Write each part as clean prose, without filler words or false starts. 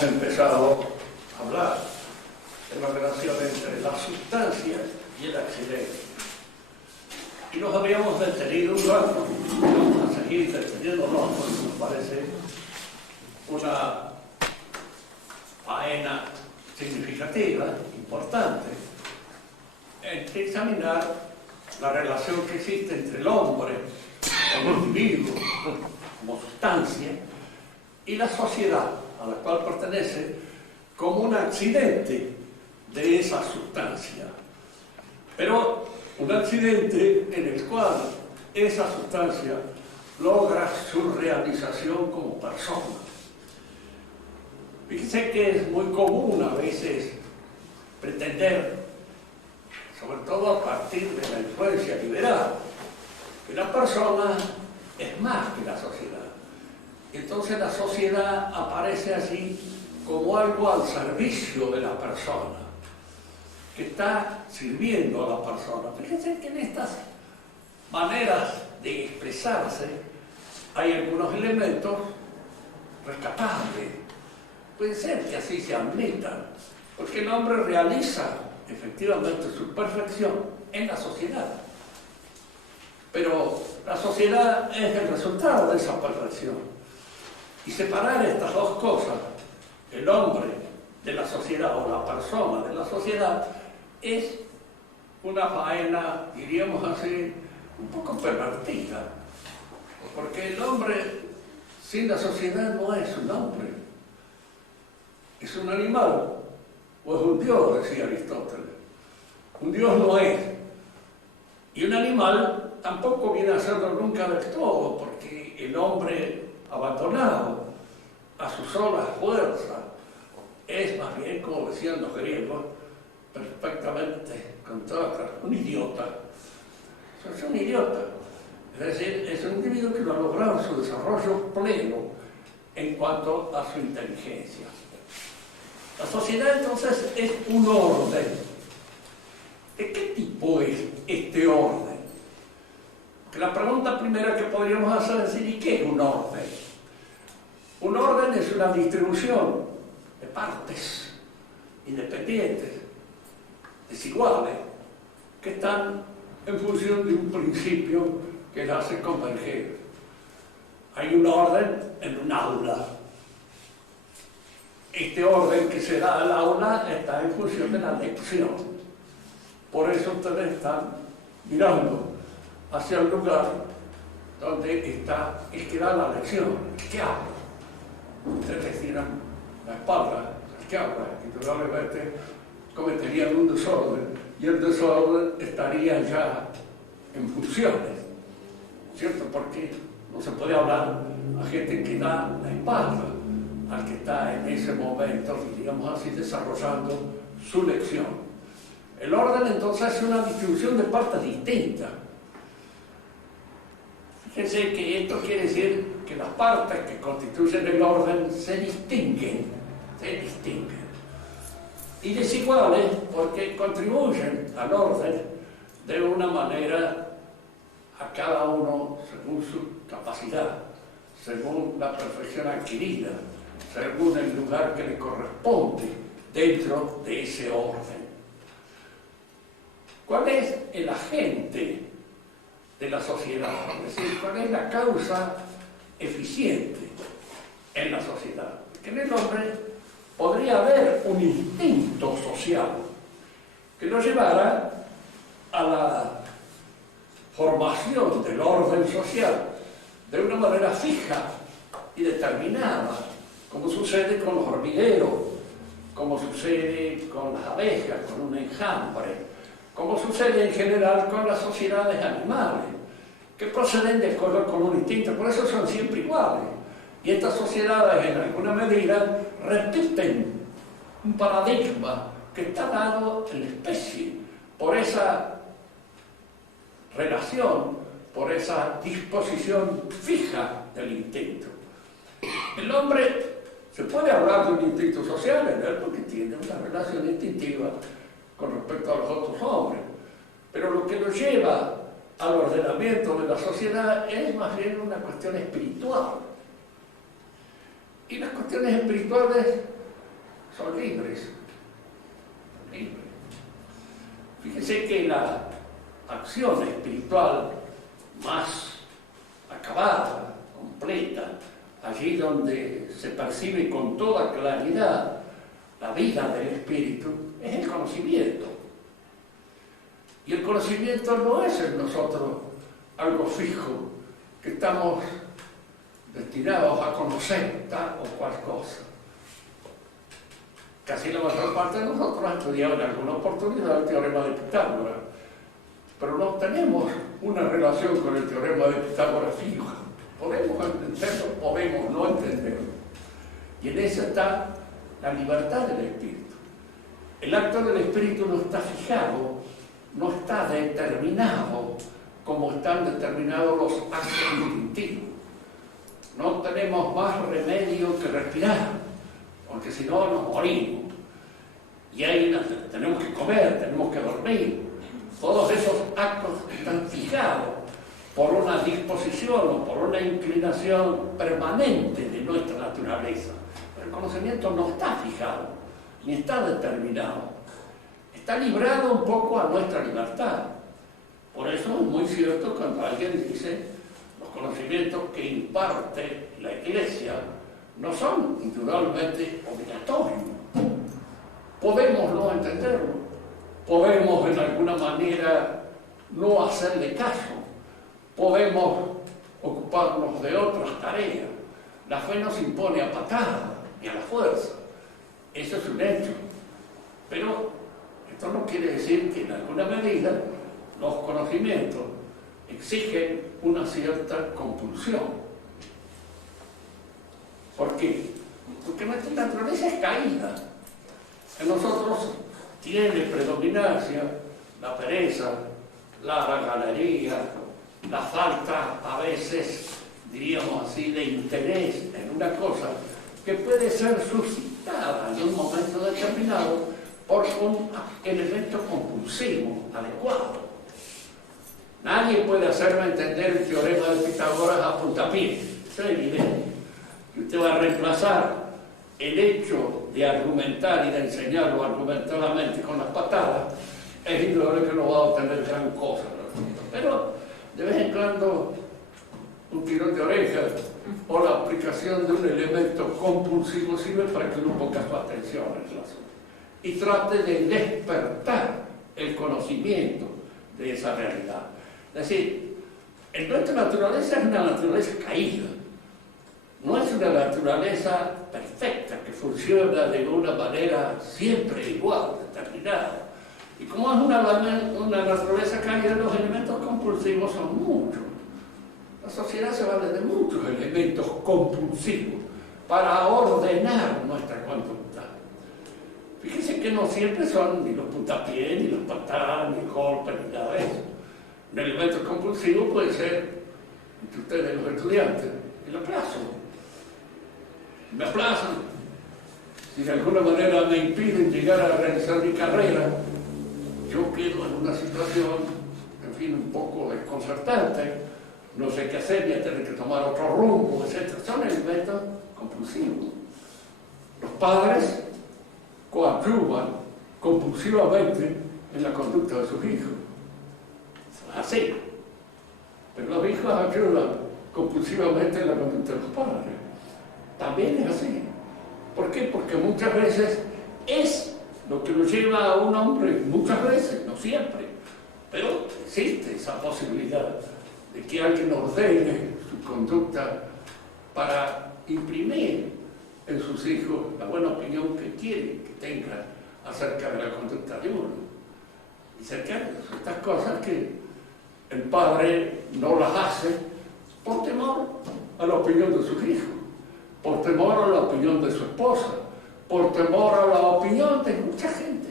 hemos empezado a hablar de la relación entre la sustancia y el accidente. Y nos habíamos detenido un rato, vamos a seguir deteniéndonos porque nos parece una faena significativa, importante, en examinar la relación que existe entre el hombre, como individuo, como sustancia, y la sociedad a la cual pertenece como un accidente de esa sustancia. Pero un accidente en el cual esa sustancia logra su realización como persona. Fíjense que es muy común a veces pretender, sobre todo a partir de la influencia liberal, que la persona es más que la sociedad. Y entonces la sociedad aparece así como algo al servicio de la persona, que está sirviendo a la persona. Fíjense que en estas maneras de expresarse hay algunos elementos rescatables. Puede ser que así se admitan, porque el hombre realiza efectivamente su perfección en la sociedad. Pero la sociedad es el resultado de esa perfección. Y separar estas dos cosas, el hombre de la sociedad o la persona de la sociedad, es una faena, diríamos así, un poco pervertida. Porque el hombre sin la sociedad no es un hombre. Es un animal o es un dios, decía Aristóteles. Un dios no es. Y un animal tampoco viene a serlo nunca del todo, porque el hombre abandonado a su sola fuerza es más bien, como decían los griegos, perfectamente, con todas las, un idiota. Es un idiota. Es decir, es un individuo que no ha logrado su desarrollo pleno en cuanto a su inteligencia. La sociedad entonces es un orden. ¿De qué tipo es este orden? Que la pregunta primera que podríamos hacer es decir, ¿y qué es un orden? Un orden es una distribución de partes independientes, desiguales, que están en función de un principio que las hace converger. Hay un orden en un aula. Este orden que se da al aula está en función de la lección. Por eso ustedes están mirando hacia el lugar donde está el que da la lección, el que habla. Ustedes les tiran la espalda, el que habla, y probablemente cometerían un desorden, y el desorden estaría ya en funciones, ¿cierto? Porque no se puede hablar a gente que da la espalda al que está en ese momento, digamos así, desarrollando su lección. El orden entonces es una distribución de partes distintas. Fíjense que esto quiere decir que las partes que constituyen el orden se distinguen. Y desiguales porque contribuyen al orden de una manera a cada uno según su capacidad, según la perfección adquirida, según el lugar que le corresponde dentro de ese orden. ¿Cuál es el agente de la sociedad? Es decir, ¿cuál es la causa eficiente en la sociedad? Que en el hombre podría haber un instinto social que lo llevara a la formación del orden social de una manera fija y determinada, como sucede con los hormigueros, como sucede con las abejas, con un enjambre, como sucede en general con las sociedades animales, que proceden de acuerdo con un instinto, por eso son siempre iguales. Y estas sociedades, en alguna medida, repiten un paradigma que está dado en la especie, por esa relación, por esa disposición fija del instinto. El hombre, se puede hablar de un instinto social en él porque tiene una relación instintiva con respecto a los otros hombres, pero lo que lo lleva al ordenamiento de la sociedad es más bien una cuestión espiritual. Y las cuestiones espirituales son libres. Libres. Fíjese que la acción espiritual más acabada, completa, allí donde se percibe con toda claridad la vida del espíritu, es el conocimiento. Y el conocimiento no es en nosotros algo fijo, que estamos destinados a conocer tal o cual cosa. Casi la mayor parte de nosotros ha estudiado en alguna oportunidad el teorema de Pitágoras, pero no tenemos una relación con el teorema de Pitágoras fija. Podemos entenderlo, podemos no entenderlo. Y en eso está la libertad del espíritu. El acto del espíritu no está fijado, no está determinado como están determinados los actos instintivos. No tenemos más remedio que respirar, porque si no nos morimos. Y ahí tenemos que comer, tenemos que dormir. Todos esos actos están fijados por una disposición o por una inclinación permanente de nuestra naturaleza. Pero el conocimiento no está fijado, ni está determinado. Está librado un poco a nuestra libertad. Por eso es muy cierto cuando alguien dice los conocimientos que imparte la Iglesia no son indudablemente obligatorios. Podemos no entenderlo, podemos en alguna manera no hacerle caso, podemos ocuparnos de otras tareas. La fe nos impone a patada y a la fuerza, eso es un hecho. Pero esto no quiere decir que en alguna medida los conocimientos exigen una cierta compulsión. ¿Por qué? Porque nuestra naturaleza es caída. En nosotros tiene predominancia la pereza, la galería, la falta a veces, diríamos así, de interés en una cosa que puede ser suscitada en un momento determinado por un elemento compulsivo adecuado. Nadie puede hacerme entender el teorema de Pitágoras a puntapié, eso es evidente. Y usted va a reemplazar el hecho de argumentar y de enseñarlo argumentadamente con las patadas, es indudable que no va a obtener gran cosa. Pero de vez en cuando un tirón de orejas o la aplicación de un elemento compulsivo sirve para que uno ponga su atención en el asunto y trate de despertar el conocimiento de esa realidad. Es decir, nuestra naturaleza es una naturaleza caída. No es una naturaleza perfecta que funciona de una manera siempre igual, determinada. Y como es una naturaleza caída, los elementos compulsivos son muchos. La sociedad se vale de muchos elementos compulsivos para ordenar nuestra conducta. Fíjense que no siempre son ni los puntapiés, ni los patadas, ni golpes, ni nada de eso. Un elemento compulsivo puede ser, entre ustedes los estudiantes, el aplazo. Me aplazan, si de alguna manera me impiden llegar a realizar mi carrera, yo quedo en una situación, en fin, un poco desconcertante, no sé qué hacer, voy a tener que tomar otro rumbo, etc. Son elementos compulsivos. Los padres coadyuvan compulsivamente en la conducta de sus hijos. Es así. Pero los hijos ayudan compulsivamente en la conducta de los padres. También es así. ¿Por qué? Porque muchas veces es lo que lo lleva a un hombre, muchas veces, no siempre, pero existe esa posibilidad de que alguien ordene su conducta para imprimir en sus hijos la buena opinión que quiere que tengan acerca de la conducta de uno. Y cerca de estas cosas que el padre no las hace por temor a la opinión de sus hijos, por temor a la opinión de su esposa, por temor a la opinión de mucha gente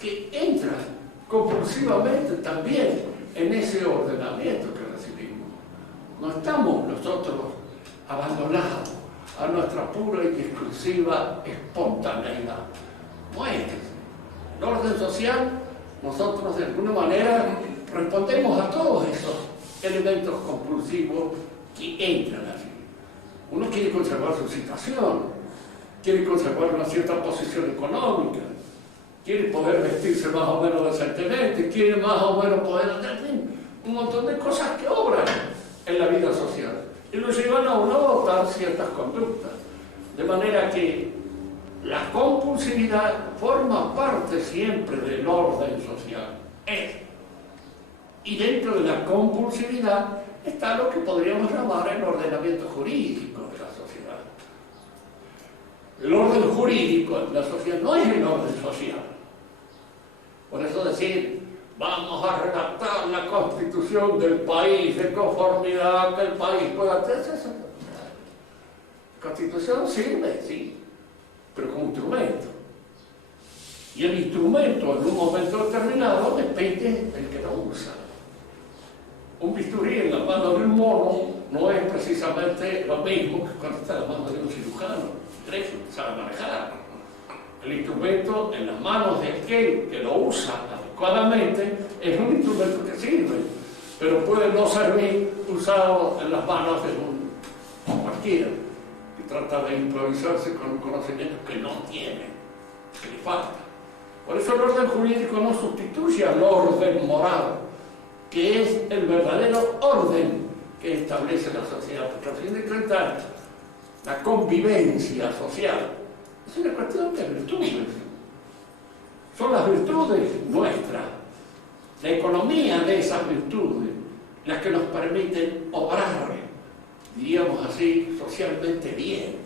que entra compulsivamente también en ese ordenamiento que recibimos. No estamos nosotros abandonados a nuestra pura y exclusiva espontaneidad. No es. En orden social, nosotros de alguna manera respondemos a todos esos elementos compulsivos que entran allí. Uno quiere conservar su situación, quiere conservar una cierta posición económica, quiere poder vestirse más o menos decentemente, quiere más o menos poder, en fin, un montón de cosas que obran en la vida social y lo llevan a uno a adoptar ciertas conductas. De manera que la compulsividad forma parte siempre del orden social. Y dentro de la compulsividad está lo que podríamos llamar el ordenamiento jurídico de la sociedad. El orden jurídico de la sociedad no es el orden social. Por eso decir, vamos a redactar la constitución del país de conformidad que el país pueda hacer. La constitución sirve, sí, pero como instrumento. Y el instrumento en un momento determinado depende del que lo usa. Un bisturí en la mano de un mono no es precisamente lo mismo que cuando está en la mano de un cirujano. Derecho, que sabe manejar. El instrumento en las manos de aquel que lo usa adecuadamente es un instrumento que sirve, pero puede no servir usado en las manos de un cualquiera que trata de improvisarse con un conocimiento que no tiene, que le falta. Por eso el orden jurídico no sustituye al orden moral, que es el verdadero orden que establece la sociedad, porque al fin de cuentas la convivencia social es una cuestión de virtudes. Son las virtudes nuestras, la economía de esas virtudes, las que nos permiten obrar, diríamos así, socialmente bien.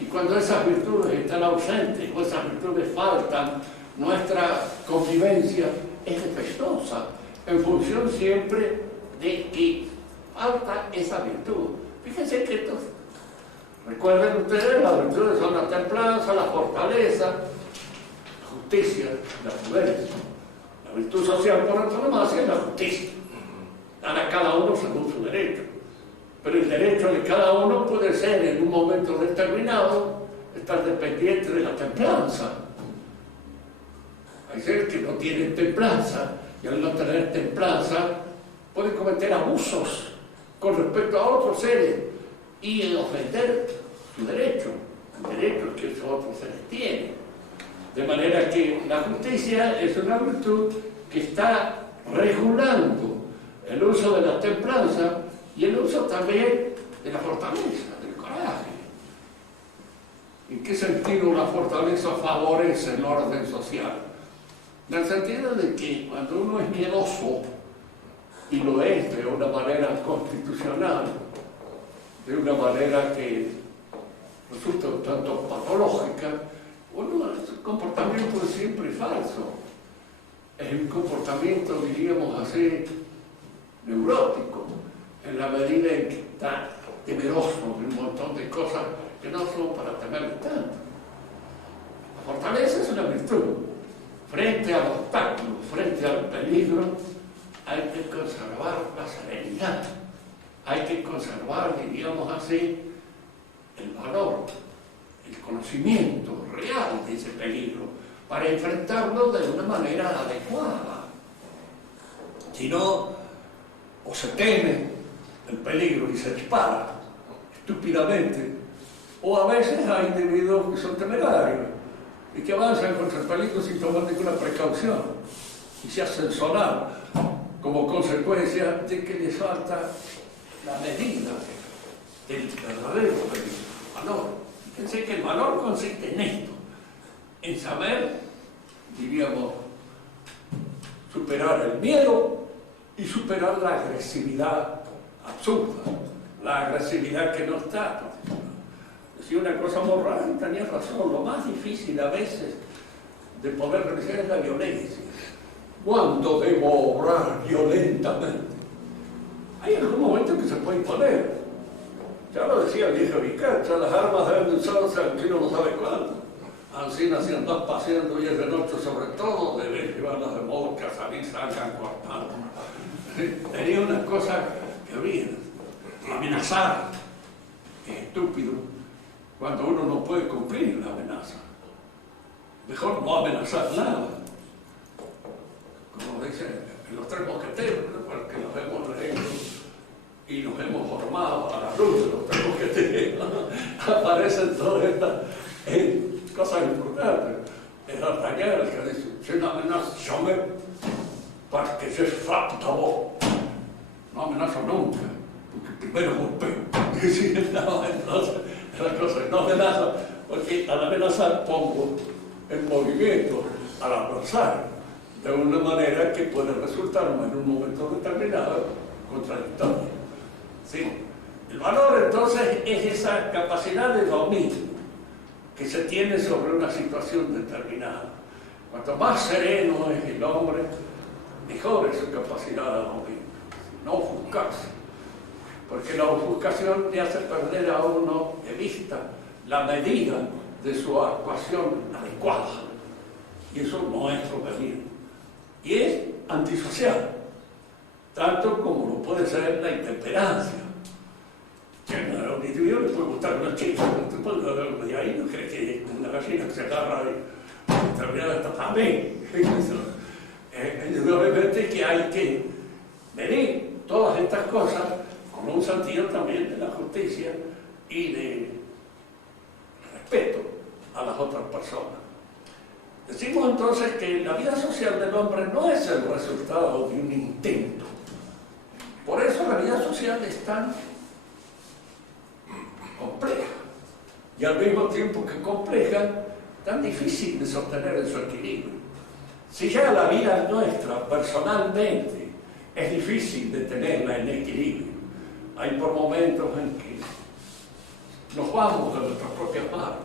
Y cuando esas virtudes están ausentes o esas virtudes faltan, nuestra convivencia es defectuosa, en función siempre de que falta esa virtud. Fíjense que entonces, recuerden ustedes, las virtudes son la templanza, la fortaleza, la justicia, la prudencia. La virtud social por antonomasia es la justicia. Dan a cada uno según su derecho. Pero el derecho de cada uno puede ser en un momento determinado estar dependiente de la templanza. Hay seres que no tienen templanza y al no tener templanza pueden cometer abusos con respecto a otros seres y ofender su derecho, el derecho que esos otros seres tienen. De manera que la justicia es una virtud que está regulando el uso de la templanza y el uso también de la fortaleza, del coraje. ¿En qué sentido la fortaleza favorece el orden social? En el sentido de que cuando uno es miedoso, y lo es de una manera constitucional, de una manera que resulta un tanto patológica, su comportamiento es siempre falso. Es un comportamiento, diríamos así, neurótico, en la medida en que está temeroso de un montón de cosas que no son para temer tanto. La fortaleza es una virtud. Frente al obstáculo, frente al peligro, hay que conservar la serenidad, hay que conservar, diríamos así, el valor, el conocimiento real de ese peligro, para enfrentarlo de una manera adecuada. Si no, o se teme el peligro y se dispara estúpidamente, o a veces hay individuos que son temerarios y que avanzan contra el peligro sin tomar ninguna precaución y se hacen sonar como consecuencia de que les falta la medida del verdadero peligro, el valor. Fíjense que el valor consiste en esto, en saber, diríamos, superar el miedo y superar la agresividad absurda, la agresividad que no está. Decía una cosa moral, tenía razón, lo más difícil a veces de poder realizar es la violencia. ¿Cuándo debo obrar violentamente? Hay algún momento que se puede imponer. Ya lo decía el viejo Vicacha, las armas deben de usarse aunque uno no sabe cuándo. Así naciendo dos paseando y es de noche sobre todo, debe llevarlas de modo que a salir salgan cortando. Tenía una cosa que había, amenazar, es estúpido, cuando uno no puede cumplir la amenaza. Mejor no amenazar nada. Como dicen en los tres mosqueteros, porque nos hemos leído y nos hemos formado a la luz de los tres mosqueteros, aparecen todas estas acabó. No amenazo nunca, porque primero golpeo. No, entonces, la cosa no amenaza, porque al amenazar pongo en movimiento al adversario, de una manera que puede resultarme en un momento determinado contradictoria. ¿Sí? El valor entonces es esa capacidad de dominio que se tiene sobre una situación determinada. Cuanto más sereno es el hombre, mejor es su capacidad de dominio. No ofuscarse, porque la ofuscación le hace perder a uno de vista la medida de su actuación adecuada, y eso no es conveniente. Y es antisocial, tanto como lo puede ser la intemperancia. Que a un individuo le puede gustar una chica, y ahí no cree que una gallina que se agarra y termina también. Indudablemente que hay que medir todas estas cosas con un sentido también de la justicia y de respeto a las otras personas. Decimos entonces que la vida social del hombre no es el resultado de un intento. Por eso la vida social es tan compleja y al mismo tiempo que compleja, tan difícil de sostener en su equilibrio. Si ya la vida nuestra personalmente es difícil de tenerla en equilibrio, hay por momentos en que nos vamos de nuestras propias manos,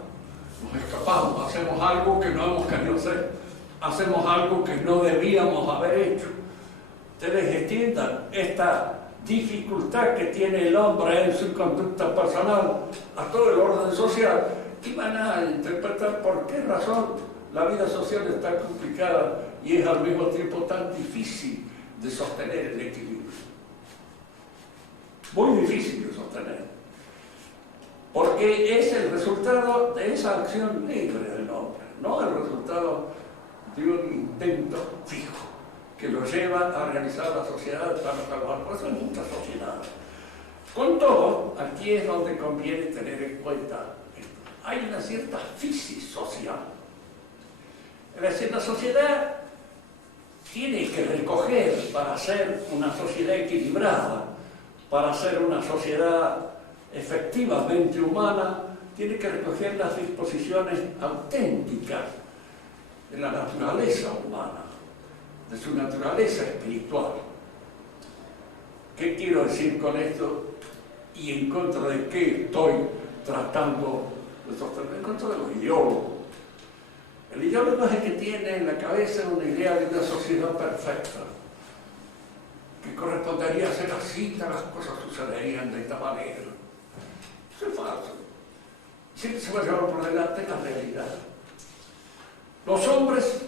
nos escapamos, hacemos algo que no hemos querido hacer, hacemos algo que no debíamos haber hecho. Ustedes entiendan esta dificultad que tiene el hombre en su conducta personal a todo el orden social y van a interpretar por qué razón la vida social es tan complicada y es al mismo tiempo tan difícil de sostener el equilibrio. Muy difícil de sostener, porque es el resultado de esa acción libre del hombre, no el resultado de un intento fijo que lo lleva a realizar la sociedad para salvar. Por eso hay muchas sociedades. Con todo, aquí es donde conviene tener en cuenta esto. Hay una cierta fisis social. Es decir, la sociedad tiene que recoger para ser una sociedad equilibrada, para ser una sociedad efectivamente humana, tiene que recoger las disposiciones auténticas de la naturaleza humana, de su naturaleza espiritual. ¿Qué quiero decir con esto? ¿Y en contra de qué estoy tratando de sostener? En contra de los ideólogos. El ideólogo es el que tiene en la cabeza una idea de una sociedad perfecta, que correspondería a ser así, tal las cosas sucederían de esta manera. Eso es falso. Siempre se va a llevar por delante la realidad. Los hombres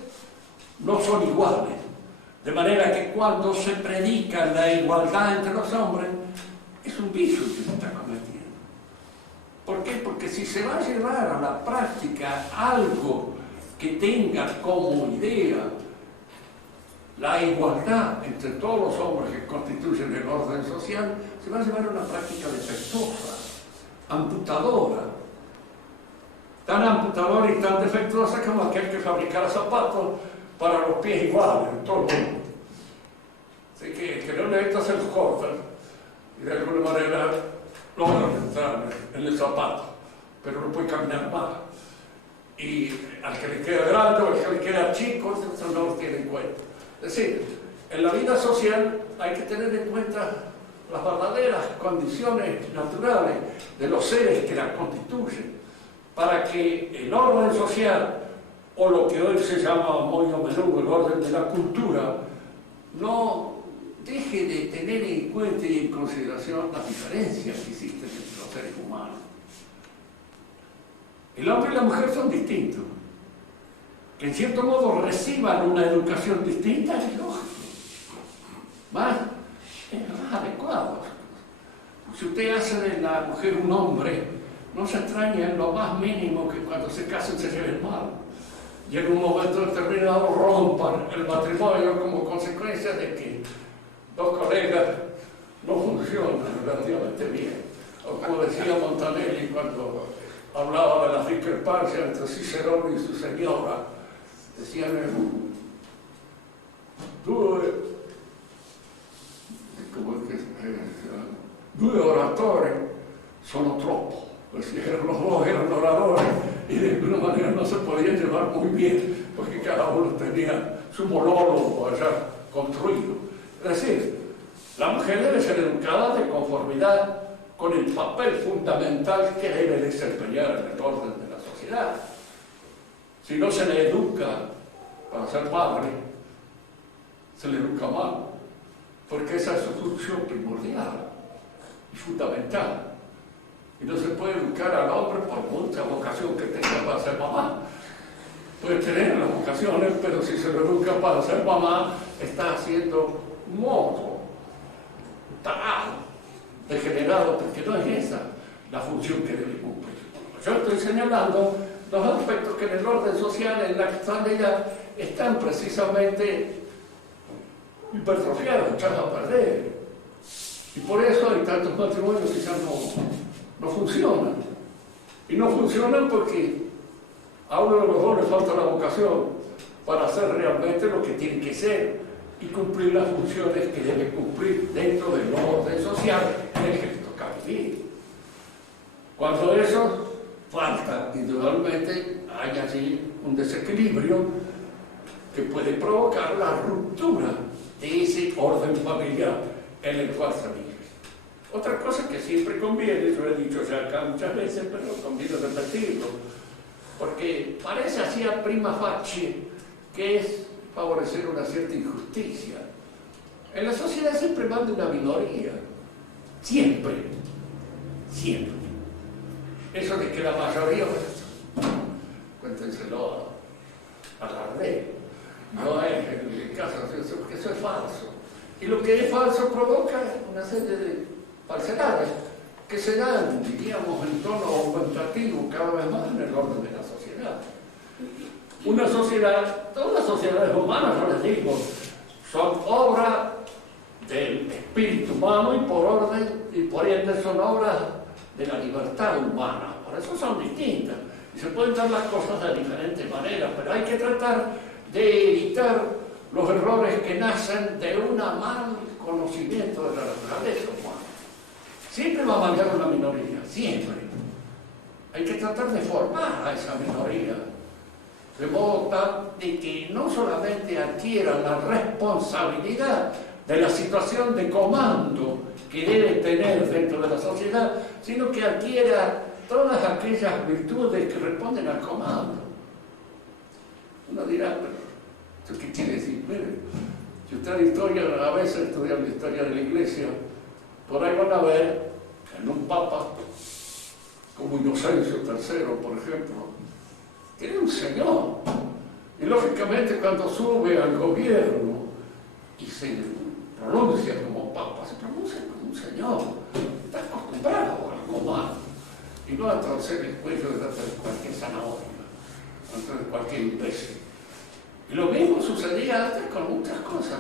no son iguales, de manera que cuando se predica la igualdad entre los hombres, es un vicio que se está cometiendo. ¿Por qué? Porque si se va a llevar a la práctica algo que tenga como idea la igualdad entre todos los hombres que constituyen el orden social, se va a llevar a una práctica defectuosa, amputadora, tan amputadora y tan defectuosa como aquel que fabricara zapatos para los pies iguales en todo el mundo. Así que no necesita se los cortan y de alguna manera logran entrar en el zapato, pero no puede caminar más. Y al que le queda grande o al que le queda chico, eso no lo tiene en cuenta. Es decir, en la vida social hay que tener en cuenta las verdaderas condiciones naturales de los seres que la constituyen, para que el orden social, o lo que hoy se llama muy a menudo el orden de la cultura, no deje de tener en cuenta y en consideración las diferencias que existen entre los seres humanos. El hombre y la mujer son distintos. Que en cierto modo reciban una educación distinta es lógico. Es más adecuado. Si usted hace de la mujer un hombre, no se extraña en lo más mínimo que cuando se casen se lleven mal. Y en un momento determinado rompan el matrimonio como consecuencia de que dos colegas no funcionan relativamente bien. O como decía Montanelli cuando hablaba de las discrepancias entre Cicerón y su señora, decían, tú due oratori sono troppo. Pues los dos eran oradores y de alguna manera no se podían llevar muy bien, porque cada uno tenía su monólogo allá construido. Es decir, la mujer debe ser educada de conformidad con el papel fundamental que debe desempeñar en el orden de la sociedad. Si no se le educa para ser padre, se le educa mal, porque esa es su función primordial y fundamental. Y no se puede educar al hombre por mucha vocación que tenga para ser mamá. Puede tener las vocaciones, pero si se lo educa para ser mamá, está haciendo mozo, tarado, degenerado, porque no es esa la función que debe cumplir. Yo estoy señalando los aspectos que en el orden social, en la actualidad, están precisamente hipertrofiados, echados a perder. Y por eso hay tantos matrimonios que quizás no funcionan. Y no funcionan porque a uno de los dos le falta la vocación para hacer realmente lo que tiene que ser y cumplir las funciones que debe cumplir dentro del orden social en el que le toca vivir. Cuando eso falta, indudablemente hay allí un desequilibrio que puede provocar la ruptura de ese orden familiar en el cual se vive. Otra cosa que siempre conviene, yo he dicho ya acá muchas veces, pero conviene repetirlo, porque parece así a prima facie que es favorecer una cierta injusticia. En la sociedad siempre manda una minoría, siempre. Eso de que la mayoría, cuéntenselo a la red, no es el caso, porque eso es falso. Y lo que es falso provoca una serie de falsedades que se dan, diríamos, en tono aumentativo cada vez más en el orden de la sociedad. Una sociedad, todas las sociedades humanas, no les digo, son obra del espíritu humano y por orden y por ende son obras de la libertad humana. Por eso son distintas y se pueden dar las cosas de diferentes maneras, pero hay que tratar de evitar los errores que nacen de un mal conocimiento de la naturaleza humana. Siempre va a mandar una minoría, siempre. Hay que tratar de formar a esa minoría, de modo tal de que no solamente adquiera la responsabilidad de la situación de comando que debe tener dentro de la sociedad, sino que adquiera todas aquellas virtudes que responden al comando. Uno dirá, pero ¿qué quiere decir? Mire, si usted historia, a veces estudian la historia de la Iglesia, por ahí van a ver en un papa como Inocencio III, por ejemplo, tiene un señor. Y lógicamente cuando sube al gobierno y se pronuncia como papa, se pronuncia como un señor. Está acostumbrado al comando. Y no a torcer el cuello delante de cualquier zanahoria, delante de cualquier imbécil. Y lo mismo sucedía antes con muchas cosas.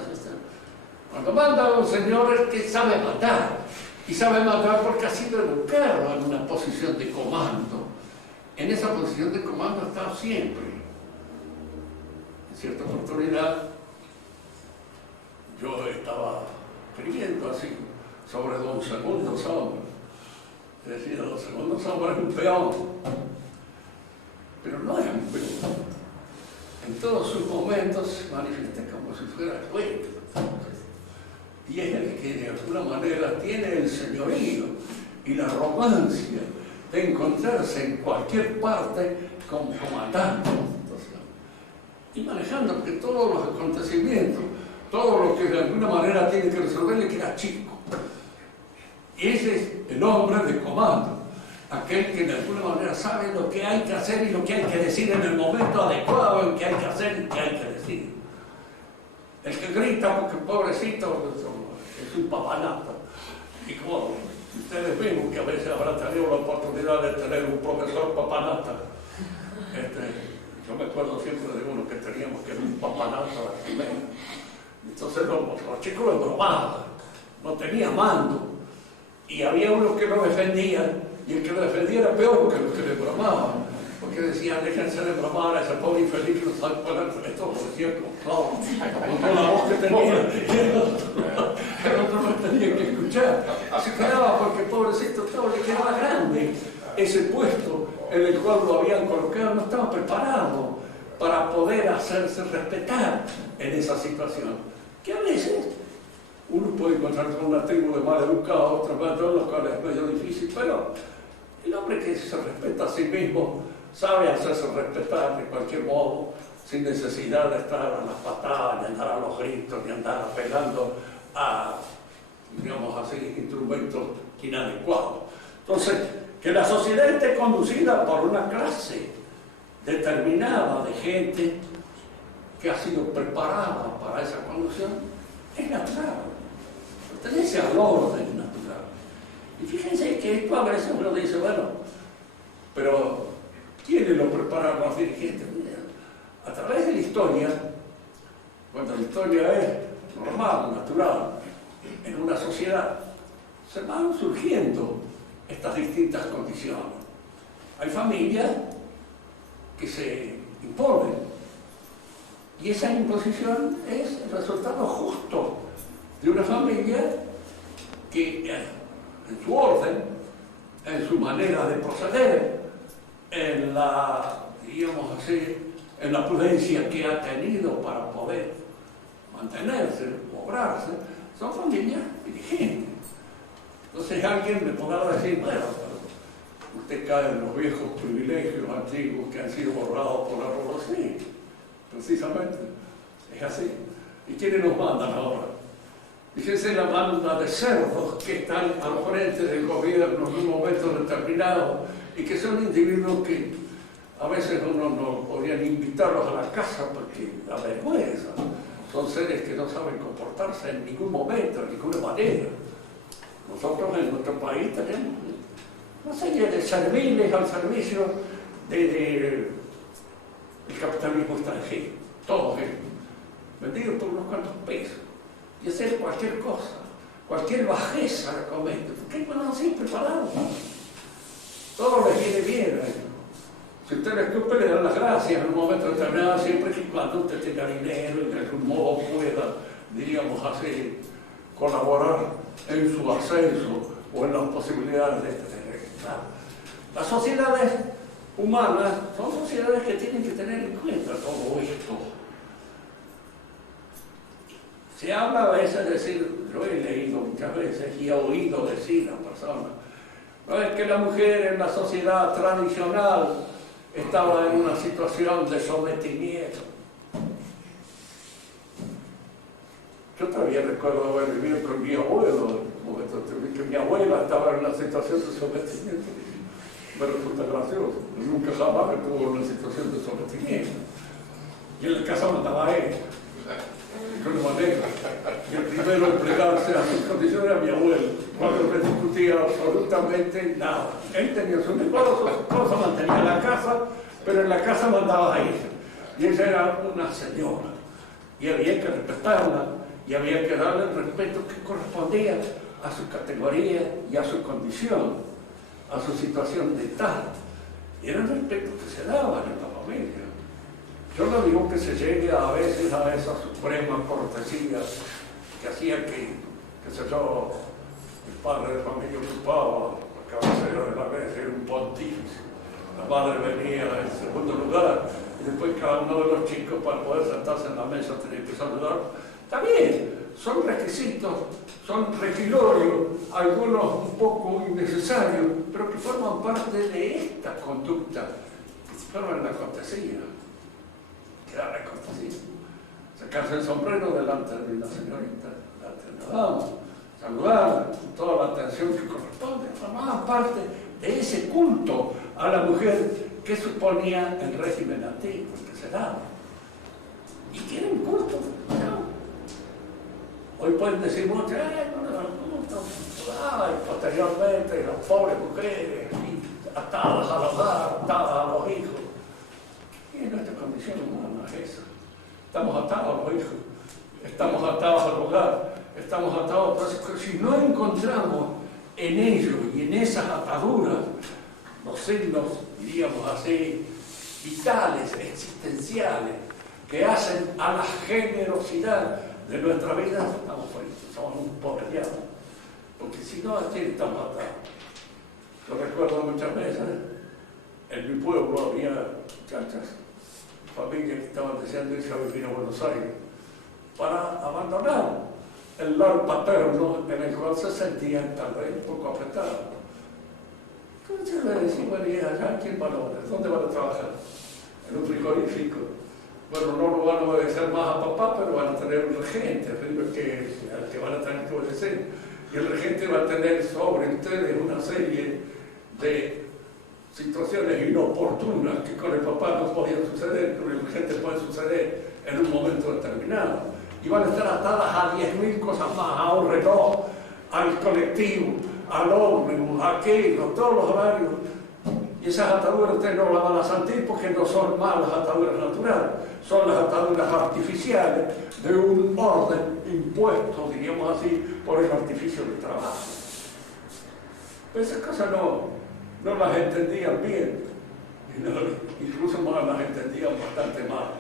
Cuando manda a un señor es que sabe matar. Y sabe matar porque ha sido educado en una posición de comando. En esa posición de comando ha estado siempre. En cierta oportunidad, yo estaba escribiendo así sobre don Segundo Sombra. Decía, don Segundo Sombra es un peón. Pero no es un peón. En todos sus momentos se manifiesta como si fuera el rey. Y es el que de alguna manera tiene el señorío y la arrogancia de encontrarse en cualquier parte como comandante. Y manejando que todos los acontecimientos, todo lo que de alguna manera tiene que resolver le queda chico. Y ese es el hombre de comando, aquel que de alguna manera sabe lo que hay que hacer y lo que hay que decir en el momento adecuado en que hay que hacer y que hay que decir. El que grita porque pobrecito es un papanata. Y como ustedes ven que a veces habrán tenido la oportunidad de tener un profesor papanata. Yo me acuerdo siempre de uno que teníamos que era un papanata la primera. Entonces los chicos lo bromaban, no tenía mando. Y había unos que lo defendían, y el que lo defendía era peor que los que le bromaban. porque decían, déjense de bromar a ese pobre infeliz que no sabe pagar esto, por cierto, claro, con la voz que tenía, el otro no tenía que escuchar. Se quedaba porque pobrecito le quedaba grande ese puesto en el cual lo habían colocado, no estaba preparado para poder hacerse respetar en esa situación. Que a veces uno puede encontrar con una tribu de mal educados, trabajando, lo cual es medio difícil, pero el hombre que se respeta a sí mismo sabe hacerse respetar de cualquier modo, sin necesidad de estar a las patadas, ni andar a los gritos, ni andar apelando a, digamos así, instrumentos inadecuados. Entonces, que la sociedad esté conducida por una clase determinada de gente que ha sido preparada para esa conducción, es natural. Pertenece al orden natural. Y fíjense que esto a veces uno dice, bueno, pero ¿quiénes lo prepararon los dirigentes? A través de la historia, cuando la historia es normal, natural, en una sociedad, se van surgiendo estas distintas condiciones. Hay familias que se imponen, y esa imposición es el resultado justo de una familia que en su orden, en su manera de proceder, en la, digamos así, en la prudencia que ha tenido para poder mantenerse, lograrse, son familias dirigentes. Entonces alguien me podrá decir, bueno, usted cae en los viejos privilegios antiguos que han sido borrados por la revolución. Precisamente, es así. ¿Y quiénes nos mandan ahora? Fíjense la banda de cerdos que están al frente del gobierno en un momento determinado y que son individuos que a veces uno no podría invitarlos a la casa porque da vergüenza. Son seres que no saben comportarse en ningún momento, de ninguna manera. Nosotros en nuestro país tenemos una serie de serviles al servicio del capitalismo extranjero, todos ellos, vendidos por unos cuantos pesos, y hacer cualquier cosa, cualquier bajeza la cometen, porque no han sido preparados. Todo les viene bien a ellos. Si usted le escupe, le dan las gracias en un momento determinado, siempre que cuando usted tenga dinero y de algún modo pueda, diríamos así, colaborar en su ascenso o en las posibilidades de tener. Las sociedades humanas son sociedades que tienen que tener en cuenta todo esto. Se habla a veces, decir, lo he leído muchas veces y he oído decir a personas, no es que la mujer en la sociedad tradicional estaba en una situación de sometimiento. Yo todavía recuerdo haber vivido con mi abuelo, que mi abuela estaba en una situación de sometimiento. Me resulta gracioso, nunca jamás estuvo en una situación de sometimiento. Y en la casa mandaba él, de alguna manera. Y el primero en plegarse a sus condiciones era mi abuelo, cuando no discutía absolutamente nada. Él tenía su negocio, su cosa, mantenía la casa, pero en la casa mandaba a ella. Y ella era una señora, y había que respetarla, y había que darle el respeto que correspondía a su categoría y a su condición, a su situación de tal. Y era el respeto que se daba en la familia. Yo no digo que se llegue a veces a esa suprema cortesía que hacía que, qué sé yo, el padre de familia ocupaba la cabecera de la mesa, era un pontífice. La madre venía en segundo lugar y después cada uno de los chicos para poder sentarse en la mesa tenía que saludar. Está bien, son requisitos, son requilorios, algunos un poco innecesarios, pero que forman parte de esta conducta, que forman la cortesía. Que da la cortesía. Sacarse el sombrero delante de una señorita, delante de una dama, saludarla con toda la atención que corresponde, formaban parte de ese culto a la mujer que suponía el régimen antiguo que se daba. Y tienen culto, ¿no? Hoy pueden decir mucho, y posteriormente las pobres mujeres atadas al hogar, atadas a los hijos. Y en nuestra condición humana es esa. Estamos atados a los hijos, estamos atados al hogar, estamos atados a todo. Si no encontramos en ellos y en esas ataduras los signos, diríamos así, vitales, existenciales, que hacen a la generosidad de nuestra vida, estamos fritos, somos un pobre diablo. Porque si no, aquí estamos atados. Yo recuerdo muchas veces, en mi pueblo había muchachas, familias que estaban deseando irse a vivir a Buenos Aires para abandonar el lar paterno en el cual se sentían tal vez un poco apretados. Entonces le decimos, allá, ¿quién van a obedecer? ¿Dónde van a trabajar? En un frigorífico. Bueno, no lo van a obedecer más a papá, pero van a tener un regente, al que van a tener que obedecer. Y el regente va a tener sobre ustedes una serie de situaciones inoportunas que con el papá no podían suceder, con el regente pueden suceder en un momento determinado. Y van a estar atadas a 10.000 cosas más, a un reloj, al colectivo, al ómnibus, a aquello, todos los horarios. Y esas ataduras ustedes no las van a sentir porque no son más las ataduras naturales, son las ataduras artificiales de un orden impuesto, diríamos así, por el artificio del trabajo. Pero esas cosas no las entendían bien, incluso más las entendían bastante mal.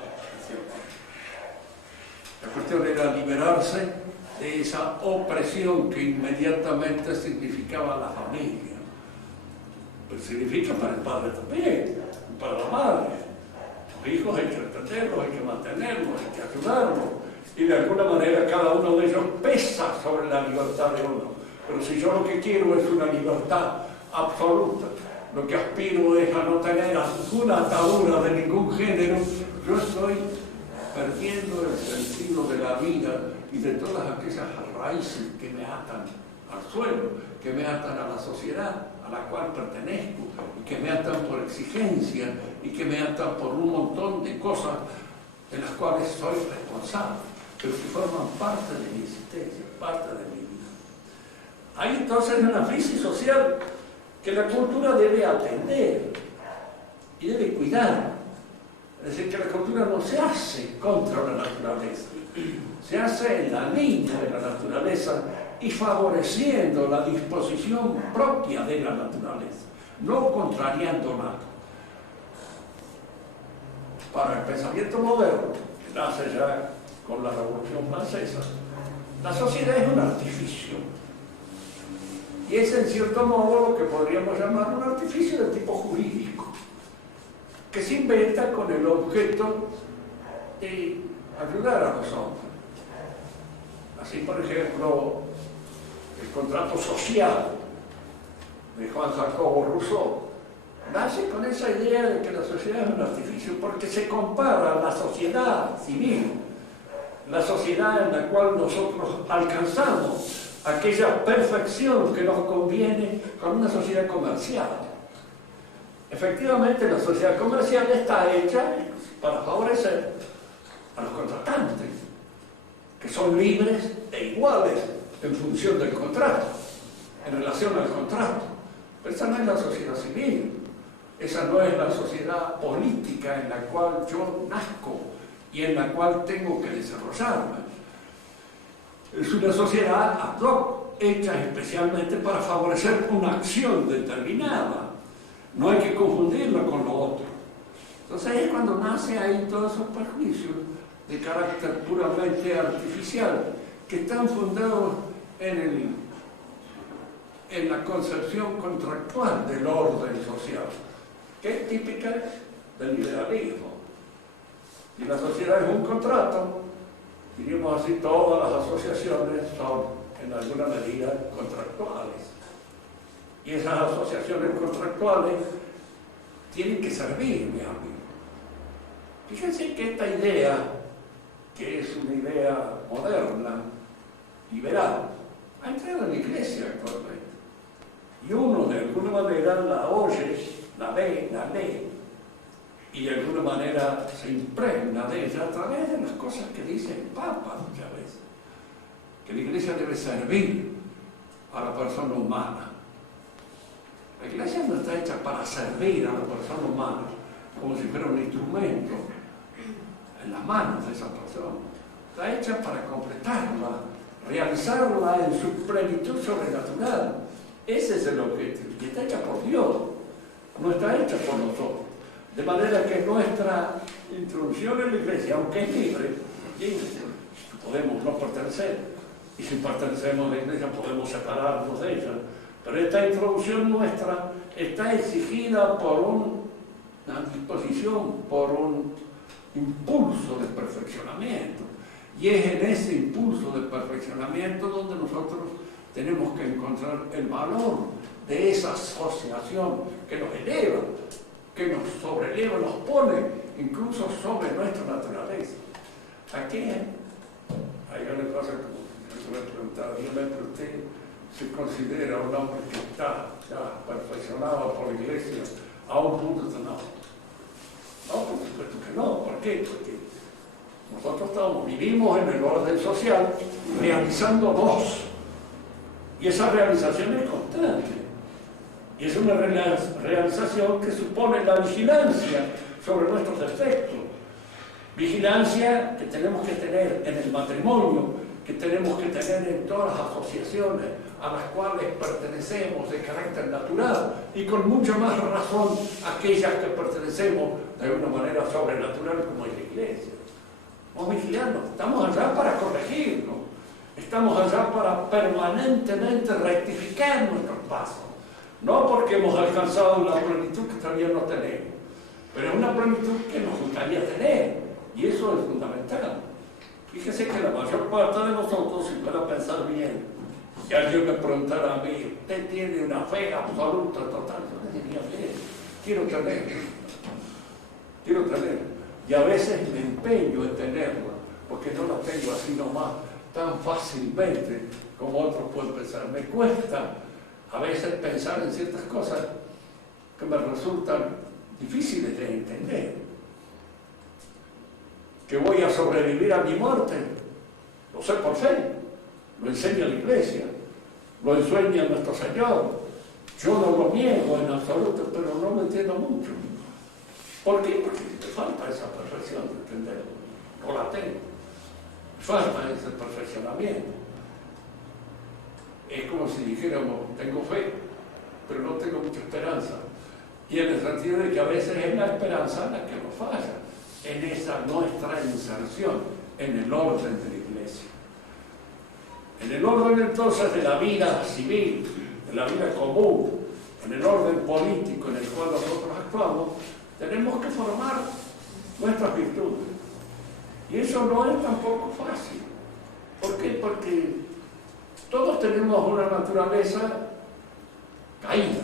La cuestión era liberarse de esa opresión que inmediatamente significaba la familia. Pero significa para el padre también, para la madre. Los hijos hay que entenderlos, hay que mantenerlos, hay que ayudarlos. Y de alguna manera cada uno de ellos pesa sobre la libertad de uno. Pero si yo lo que quiero es una libertad absoluta, lo que aspiro es a no tener ninguna atadura de ningún género, yo estoy perdiendo el sentido de la vida y de todas aquellas raíces que me atan al suelo, que me atan a la sociedad a la cual pertenezco y que me atan por exigencia y que me atan por un montón de cosas de las cuales soy responsable, pero que forman parte de mi existencia, parte de mi vida. Hay entonces una crisis social que la cultura debe atender y debe cuidar. Es decir, que la cultura no se hace contra la naturaleza, se hace en la línea de la naturaleza y favoreciendo la disposición propia de la naturaleza, no contrariando nada. Para el pensamiento moderno, que nace ya con la Revolución Francesa, la sociedad es un artificio. Y es en cierto modo lo que podríamos llamar un artificio de tipo jurídico, que se inventa con el objeto de ayudar a los hombres. Así, por ejemplo, el contrato social de Juan Jacobo Rousseau nace con esa idea de que la sociedad es un artificio, porque se compara la sociedad civil, la sociedad en la cual nosotros alcanzamos aquella perfección que nos conviene, con una sociedad comercial. Efectivamente, la sociedad comercial está hecha para favorecer a los contratantes, que son libres e iguales en función del contrato, en relación al contrato. Pero esa no es la sociedad civil, esa no es la sociedad política en la cual yo nazco y en la cual tengo que desarrollarme. Es una sociedad ad hoc, hecha especialmente para favorecer una acción determinada. No hay que confundirlo con lo otro. Entonces es cuando nace ahí todos esos perjuicios de carácter puramente artificial, que están fundados en la concepción contractual del orden social, que es típica del liberalismo. Si la sociedad es un contrato, diríamos así, todas las asociaciones son en alguna medida contractuales. Y esas asociaciones contractuales tienen que servir, mi amigo. Fíjense que esta idea, que es una idea moderna, liberal, ha entrado en la iglesia actualmente. Y uno de alguna manera la oye, la ve, la lee, y de alguna manera se impregna de ella a través de las cosas que dice el Papa muchas veces. Que la iglesia debe servir a la persona humana. La iglesia no está hecha para servir a la persona humana como si fuera un instrumento en las manos de esa persona. Está hecha para completarla, realizarla en su plenitud sobrenatural. Ese es el objetivo. Y está hecha por Dios, no está hecha por nosotros. De manera que nuestra introducción en la Iglesia, aunque es libre, podemos no pertenecer, y si pertenecemos a la Iglesia podemos separarnos de ella, pero esta introducción nuestra está exigida por una disposición, por un impulso de perfeccionamiento, y es en ese impulso de perfeccionamiento donde nosotros tenemos que encontrar el valor de esa asociación que nos eleva, que nos sobreleva, nos pone incluso sobre nuestra naturaleza. Aquí hay una cosa que me preguntaba, dígame, usted se considera un hombre que está ya perfeccionado por la Iglesia a un punto de no. No, por supuesto que no. ¿Por qué? Porque nosotros vivimos en el orden social realizándonos. Y esa realización es constante. Y es una realización que supone la vigilancia sobre nuestros defectos. Vigilancia que tenemos que tener en el matrimonio, que tenemos que tener en todas las asociaciones a las cuales pertenecemos de carácter natural, y con mucha más razón aquellas que pertenecemos de una manera sobrenatural como es la Iglesia. Vamos vigilando, estamos allá para corregirnos, estamos allá para permanentemente rectificar nuestros pasos, no porque hemos alcanzado la plenitud que todavía no tenemos, pero es una plenitud que nos gustaría tener, y eso es fundamental. Fíjese que la mayor parte de nosotros, si pueda pensar bien, si alguien me preguntara a mí, ¿usted tiene una fe absoluta, total? Yo le diría, bien, quiero tener. Y a veces me empeño en tenerla, porque no la tengo así nomás, tan fácilmente como otros pueden pensar. Me cuesta a veces pensar en ciertas cosas que me resultan difíciles de entender. Que voy a sobrevivir a mi muerte, lo sé por fe, lo enseña la Iglesia, lo enseña nuestro Señor. Yo no lo niego en absoluto, pero no lo entiendo mucho. ¿Por qué? Porque me falta esa perfección de entenderlo, no la tengo. Me falta ese perfeccionamiento. Es como si dijéramos, tengo fe, pero no tengo mucha esperanza. Y en el sentido de que a veces es la esperanza la que nos falla en esa nuestra inserción en el orden de la Iglesia. En el orden entonces de la vida civil, de la vida común, en el orden político en el cual nosotros actuamos, tenemos que formar nuestras virtudes. Y eso no es tampoco fácil. ¿Por qué? Porque todos tenemos una naturaleza caída.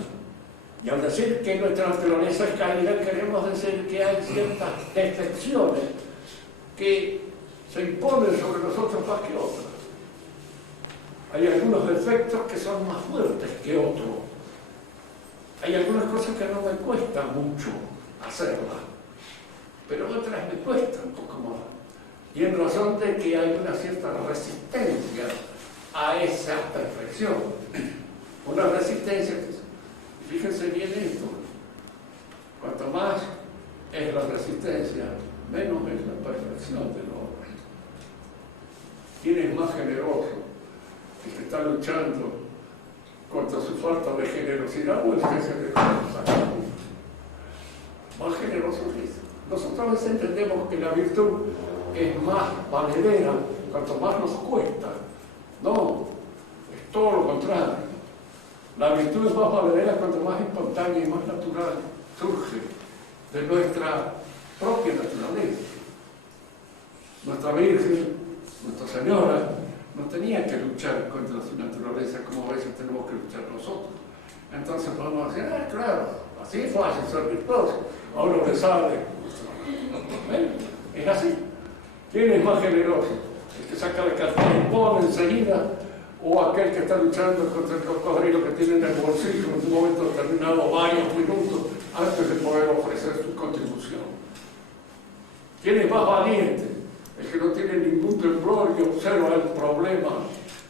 Y al decir que nuestra naturaleza es caída, queremos decir que hay ciertas defecciones que se imponen sobre nosotros más que otras. Hay algunos defectos que son más fuertes que otros. Hay algunas cosas que no me cuesta mucho hacerlas, pero otras me cuestan un poco más. Y en razón de que hay una cierta resistencia a esa perfección. Una resistencia que, fíjense bien esto, cuanto más es la resistencia, menos es la perfección del hombre. ¿Quién es más generoso? El que está luchando contra su falta de generosidad o el que se le más generoso que es. Nosotros a veces entendemos que la virtud es más valedera cuanto más nos cuesta. No, es todo lo contrario. La virtud es más valedera cuanto más espontánea y más natural surge de nuestra propia naturaleza. Nuestra Virgen, Nuestra Señora, no tenía que luchar contra su naturaleza como a veces tenemos que luchar nosotros. Entonces podemos decir, claro, así es fácil ser virtuoso, a uno le sale. Es así. ¿Quién es más generoso? ¿El que saca la cartera y pone enseguida? ¿O aquel que está luchando contra el cocodrilo que tiene en el bolsillo en un momento determinado varios minutos antes de poder ofrecer su contribución? ¿Quién es más valiente? El que no tiene ningún temblor y observa el problema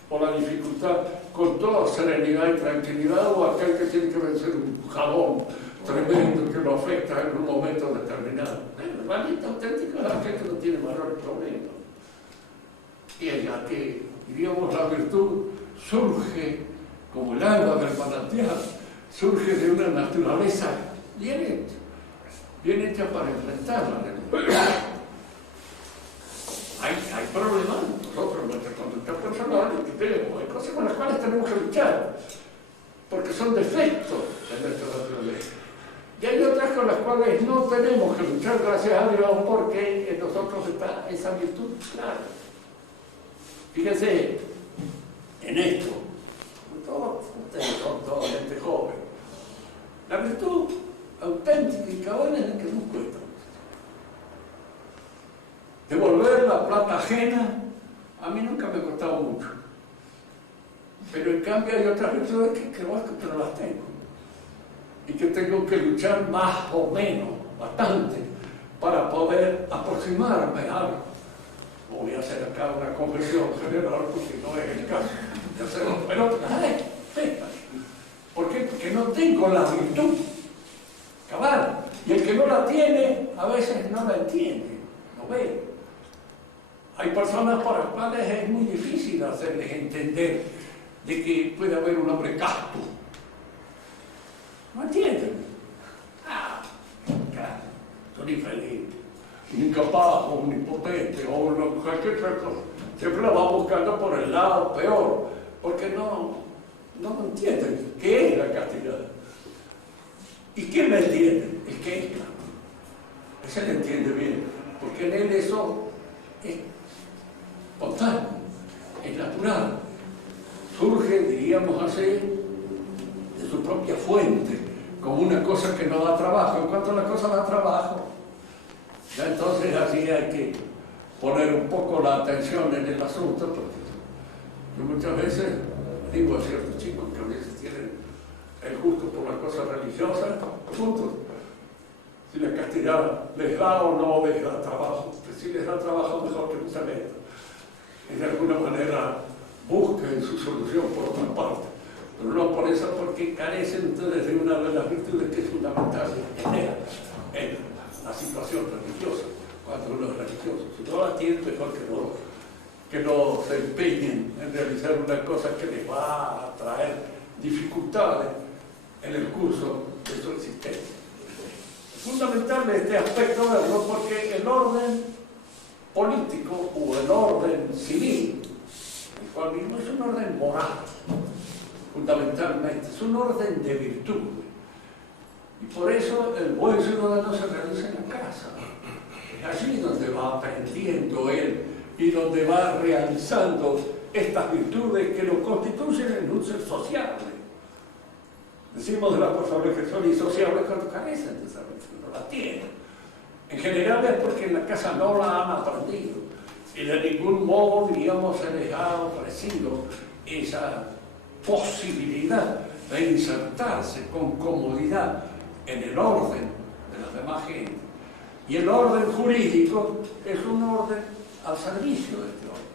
o la dificultad con toda serenidad y tranquilidad, o aquel que tiene que vencer un jalón tremendo que lo afecta en un momento determinado. El valiente auténtico es aquel que no tiene mayores problemas. Y allá que, diríamos, la virtud surge como el agua del manantial, surge de una naturaleza bien hecha. bien hecha para enfrentarla. Hay problemas, nosotros, nuestra conducta personal, hay cosas con las cuales tenemos que luchar, porque son defectos de nuestra naturaleza. Y hay otras con las cuales no tenemos que luchar, gracias a Dios, porque en nosotros está esa virtud clara. Fíjense en esto, ustedes son toda gente joven. La virtud auténtica y cabal es la que nos cuesta. Devolver la plata ajena, a mí nunca me ha costado mucho. Pero en cambio hay otras virtudes que no las tengo. Y que tengo que luchar más o menos, bastante, para poder aproximarme a algo. No voy a hacer acá una conversión general porque no es el caso de hacerlo. Pero, ¿por qué? Porque no tengo la virtud cabal. Y el que no la tiene, a veces no la entiende, no ve. Hay personas para las cuales es muy difícil hacerles entender de que puede haber un hombre casto. No entienden. Claro, son infelices, un incapaz, o un impotente, o cualquier otra cosa. Siempre la va buscando por el lado peor, porque no entienden qué es la castidad. ¿Y quién la entiende? El que es claro. Ese la entiende bien, porque en él eso es espontáneo, es natural. Surge, diríamos así, de su propia fuente, como una cosa que no da trabajo. En cuanto la cosa da trabajo, ya entonces así hay que poner un poco la atención en el asunto, porque yo muchas veces digo a ciertos chicos que a veces tienen el gusto por las cosas religiosas, punto. Si la castidad les da o no les da trabajo, que si les da trabajo mejor que no se meta. Y de alguna manera busquen su solución por otra parte. Pero no por eso, porque carecen ustedes de una de las virtudes que es fundamental en la situación religiosa, cuando uno es religioso. Si no la tienen, mejor que no se empeñen en realizar una cosa que les va a traer dificultades en el curso de su existencia. Es fundamental este aspecto verlo porque el orden político o el orden civil, el cual mismo es un orden moral, fundamentalmente, es un orden de virtud. Y por eso el buen ciudadano se realiza en la casa. Es allí donde va aprendiendo él y donde va realizando estas virtudes que lo constituyen en un ser sociable. Decimos de las personas que son insociables cuando carecen de esa virtud, no la tienen. En general es porque en la casa no la han aprendido y de ningún modo, diríamos, se les ha ofrecido esa posibilidad de insertarse con comodidad en el orden de las demás gente. Y el orden jurídico es un orden al servicio de este orden.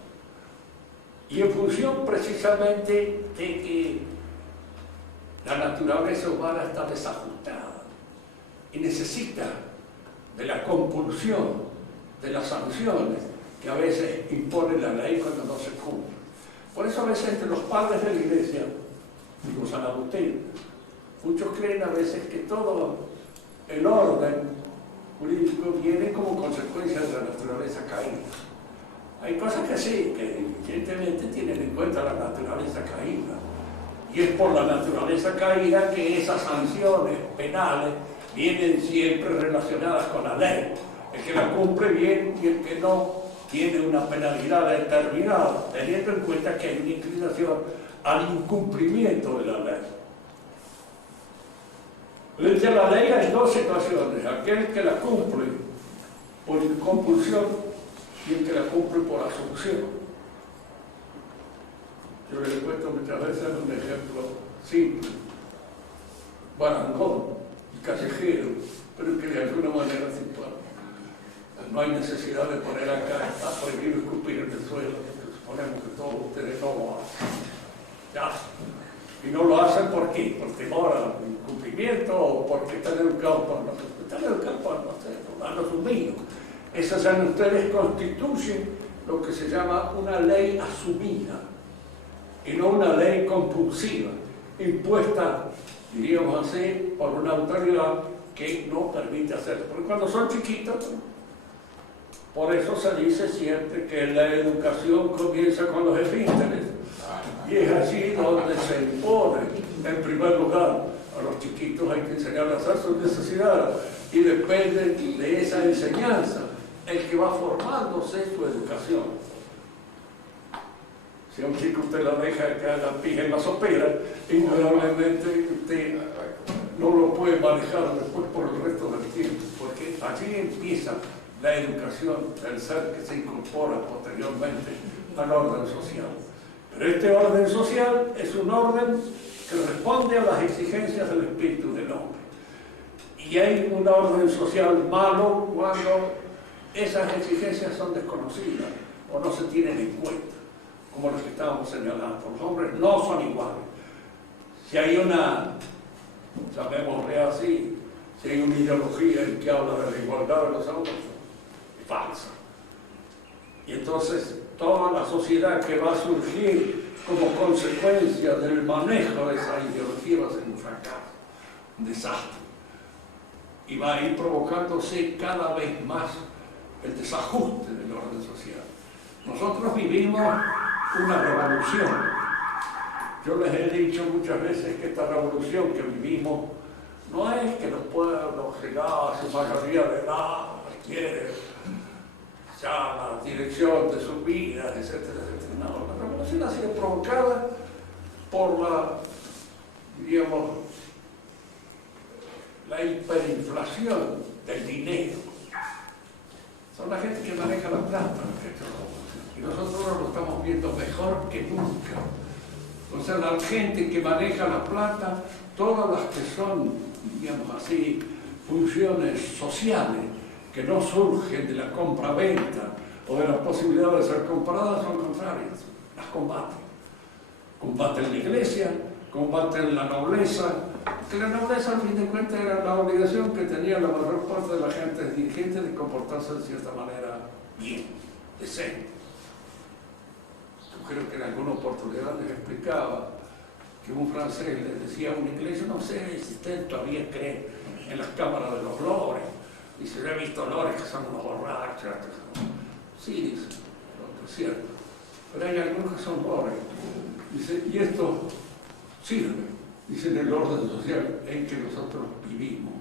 Y en función precisamente de que la naturaleza humana está desajustada y necesita de la compulsión, de las sanciones que a veces impone la ley cuando no se cumple. Por eso a veces entre los padres de la Iglesia, digo San Agustín, muchos creen a veces que todo el orden jurídico viene como consecuencia de la naturaleza caída. Hay cosas que sí, que evidentemente tienen en cuenta la naturaleza caída. Y es por la naturaleza caída que esas sanciones penales vienen siempre relacionadas con la ley. El que la cumple bien y el que no tiene una penalidad determinada, teniendo en cuenta que hay una inclinación al incumplimiento de la ley. Frente a la ley hay dos situaciones: aquel que la cumple por compulsión y el que la cumple por asunción. Yo les he puesto muchas veces un ejemplo simple: barangón, callejero, pero que de alguna manera se impone. No hay necesidad de poner acá, está prohibido escupir en el suelo, suponemos que todos ustedes no lo hacen. Ya. Y no lo hacen ¿por qué? Por temor al incumplimiento o porque están educados por nosotros. Están educados por nosotros, a los humildes. Esas ya ustedes constituyen lo que se llama una ley asumida y no una ley compulsiva, impuesta, diríamos así, por una autoridad que no permite hacerlo. Porque cuando son chiquitos, por eso se dice siempre que la educación comienza con los esfínteres. Y es allí donde se impone, en primer lugar, a los chiquitos hay que enseñarles a hacer sus necesidades. Y depende de esa enseñanza el que va formándose su educación. Si a un chico usted lo deja que haga pija en la sopera, indudablemente usted no lo puede manejar después por el resto del tiempo, porque allí empieza la educación del ser que se incorpora posteriormente al orden social. Pero este orden social es un orden que responde a las exigencias del espíritu del hombre. Y hay un orden social malo cuando esas exigencias son desconocidas o no se tienen en cuenta, como los que estábamos señalando. Los hombres no son iguales. Si hay una, llamémosle así, si hay una ideología en que habla de la igualdad de los hombres, es falsa. Y entonces toda la sociedad que va a surgir como consecuencia del manejo de esa ideología va a ser un fracaso, un desastre. Y va a ir provocándose cada vez más el desajuste del orden social. Nosotros vivimos una revolución. Yo les he dicho muchas veces que esta revolución que vivimos no es que los pueblos llegados a su mayoría de edad quieren ya la dirección de sus vidas, etcétera, etcétera. No, la revolución ha sido provocada por la, diríamos, la hiperinflación del dinero. Son la gente que maneja la plata, y nosotros ahora lo estamos viendo mejor que nunca. O sea, la gente que maneja la plata, todas las que son, digamos así, funciones sociales, que no surgen de la compra-venta o de la posibilidad de ser compradas, son contrarias, las combaten. Combaten la iglesia, combaten la nobleza, que la nobleza al fin de cuentas era la obligación que tenía la mayor parte de la gente dirigente de comportarse de cierta manera bien, decente. Yo creo que en alguna oportunidad les explicaba que un francés le decía a una iglesia, no sé si usted todavía cree en las cámaras de los lores. Dice, yo he visto lores que son unos borrachos. Sí, dice, es cierto. Pero hay algunos que son lores. Dice, y esto sirve, dice, en el orden social en que nosotros vivimos.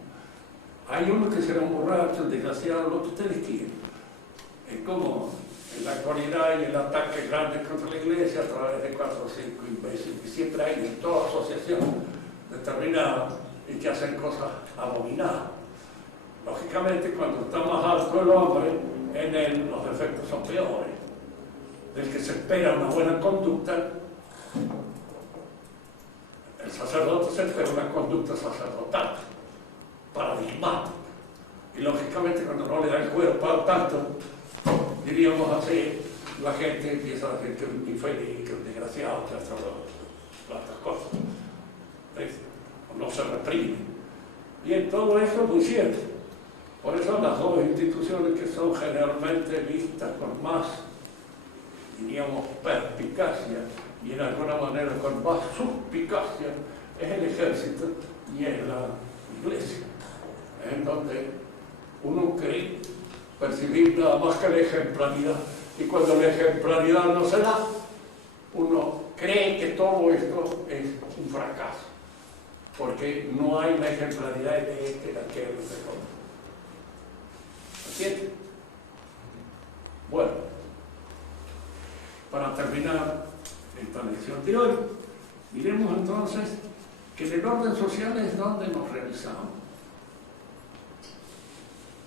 Hay unos que serán borrachos, desgraciados, lo que ustedes quieran. Es como en la actualidad hay el ataque grande contra la iglesia a través de 4 o 5 imbéciles, que siempre hay en toda asociación determinada y que hacen cosas abominables. Lógicamente, cuando está más alto el hombre, en él los efectos son peores. Del que se espera una buena conducta, el sacerdote se espera una conducta sacerdotal, paradigmática. Y lógicamente, cuando no le da el cuerpo al tanto, diríamos así, la gente empieza a decir que es un infeliz, que es un desgraciado, que hace otras cosas. ¿Ves? O no se reprime. Bien, todo eso es muy cierto. Por eso las dos instituciones que son generalmente vistas con más, diríamos, perspicacia y en alguna manera con más suspicacia es el ejército y es la iglesia, en donde uno cree percibir nada más que la ejemplaridad, y cuando la ejemplaridad no se da, uno cree que todo esto es un fracaso, porque no hay la ejemplaridad de este, de aquel, de otro. ¿Entiendes? Bueno, para terminar esta lección de hoy, miremos entonces que en el orden social es donde nos realizamos.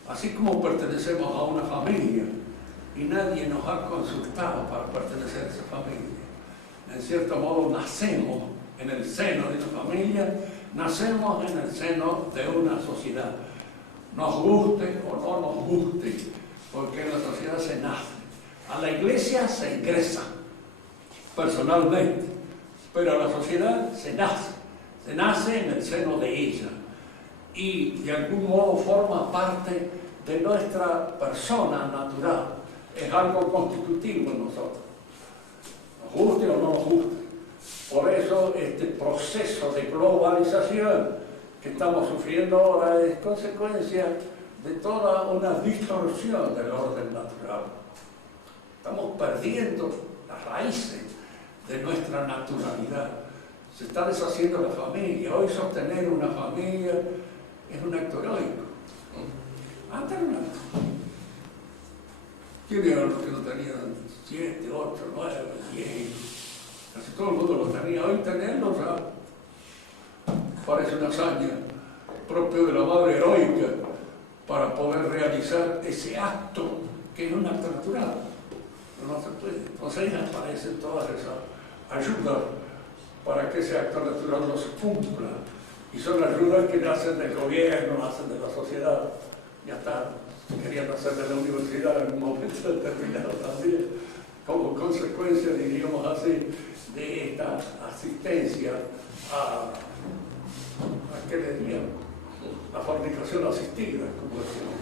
Así como pertenecemos a una familia y nadie nos ha consultado para pertenecer a esa familia, en cierto modo nacemos en el seno de una familia, nacemos en el seno de una sociedad. Nos guste o no nos guste, porque en la sociedad se nace. A la iglesia se ingresa personalmente, pero a la sociedad se nace en el seno de ella y de algún modo forma parte de nuestra persona natural, es algo constitutivo en nosotros, nos guste o no nos guste. Por eso este proceso de globalización que estamos sufriendo ahora es consecuencia de toda una distorsión del orden natural. Estamos perdiendo las raíces de nuestra naturalidad. Se está deshaciendo la familia. Hoy sostener una familia es un acto heroico. Antes era un acto. ¿Quién eran los que no tenían 7, 8, 9, 10? Casi todo el mundo lo tenía. Hoy tenerlo ya parece una hazaña propio de la madre heroica para poder realizar ese acto que es un acto natural. No se puede. Entonces aparecen todas esas ayudas para que ese acto natural no se cumpla. Y son ayudas que nacen del gobierno, nacen de la sociedad. Ya está, querían hacer de la universidad en un momento determinado también, como consecuencia, diríamos así, de esta asistencia a ¿qué le diríamos? La fornicación asistida, como decíamos,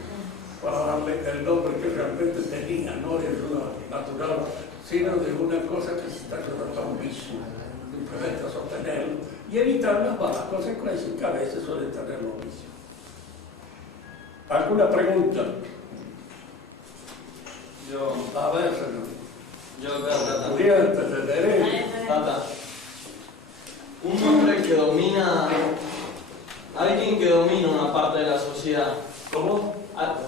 para darle el nombre que realmente tenía, no de ayuda natural, sino de una cosa que se está ayudando a un vicio, simplemente a sostenerlo y evitar las malas consecuencias que a veces suelen tener los vicios. ¿Alguna pregunta? A ver, señor. Estudiantes de derecho. Tata. Un hombre que domina, alguien que domina una parte de la sociedad. ¿Cómo?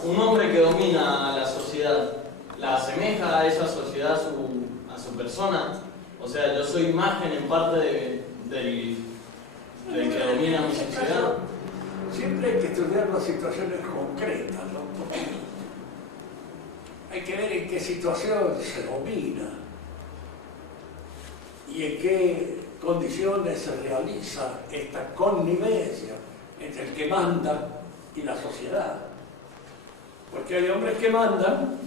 Un hombre que domina la sociedad, ¿la asemeja a esa sociedad a su persona? O sea, yo soy imagen en parte del que domina mi sociedad. Siempre hay que estudiar las situaciones concretas, ¿no? Hay que ver en qué situación se domina y en qué condiciones se realiza esta connivencia entre el que manda y la sociedad. Porque hay hombres que mandan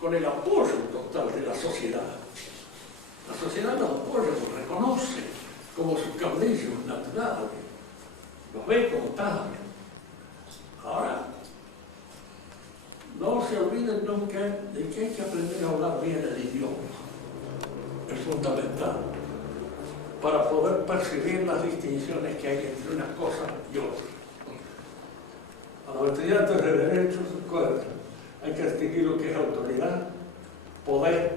con el apoyo total de la sociedad. La sociedad los apoya, los reconoce como sus caudillos naturales, los ve como tales. Ahora, no se olviden nunca de que hay que aprender a hablar bien el idioma. Es fundamental para poder percibir las distinciones que hay entre una cosa y otra. A los estudiantes de Derecho, recuerden, hay que distinguir lo que es autoridad, poder,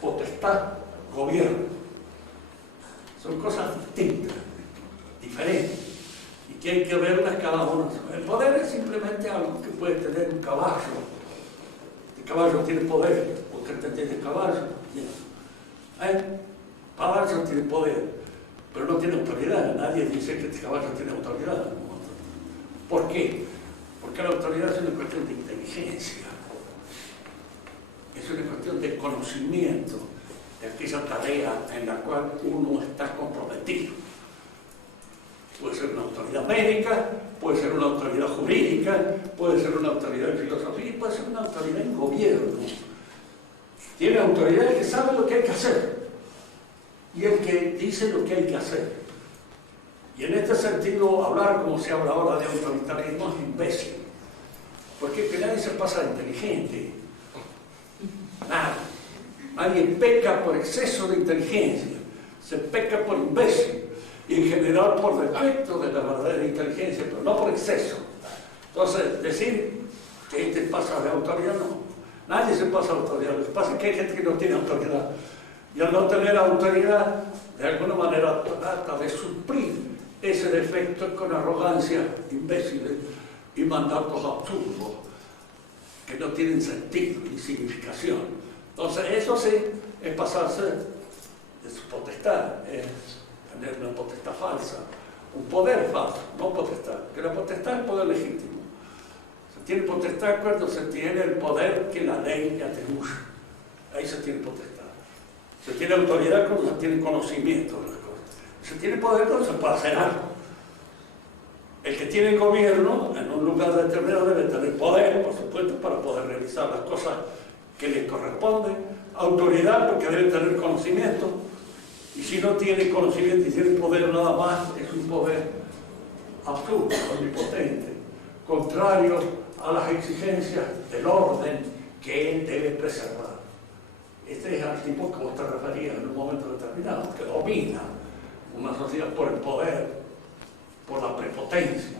potestad, gobierno. Son cosas distintas, diferentes, y que hay que verlas cada una. El poder es simplemente algo que puede tener un caballo. El caballo tiene poder, porque tiene caballo. Caballo tiene poder, pero no tiene autoridad. Nadie dice que este caballo tiene autoridad. ¿Por qué? Porque la autoridad es una cuestión de inteligencia, es una cuestión de conocimiento de aquella tarea en la cual uno está comprometido. Puede ser una autoridad médica, puede ser una autoridad jurídica, puede ser una autoridad en filosofía, puede ser una autoridad en gobierno. Tiene autoridad el que sabe lo que hay que hacer y el que dice lo que hay que hacer. Y en este sentido, hablar como se habla ahora de autoritarismo es imbécil, porque es que nadie se pasa de inteligente. Nadie peca por exceso de inteligencia, se peca por imbécil, y en general por defecto de la verdadera inteligencia, pero no por exceso. Entonces, decir que este pasa de autoridad, no. Nadie se pasa de autoridad. Lo que pasa es que hay gente que no tiene autoridad. Y al no tener autoridad, de alguna manera trata de suplir ese defecto con arrogancia imbéciles y mandatos absurdos que no tienen sentido ni significación. Entonces, eso sí es pasarse de su potestad, es tener una potestad falsa, un poder falso, no potestad, que la potestad es el poder legítimo. Se tiene potestad cuando se tiene el poder que la ley le atribuye. Ahí se tiene potestad. Se tiene autoridad cuando se tiene conocimiento de las cosas. Se tiene poder cuando se puede hacer algo. El que tiene gobierno en un lugar determinado debe tener poder, por supuesto, para poder realizar las cosas que le corresponden. Autoridad porque debe tener conocimiento. Y si no tiene conocimiento y tiene poder nada más, es un poder absurdo, omnipotente, contrario a las exigencias del orden que él debe preservar. Este es el tipo que vos te referías en un momento determinado, que domina una sociedad por el poder por la prepotencia.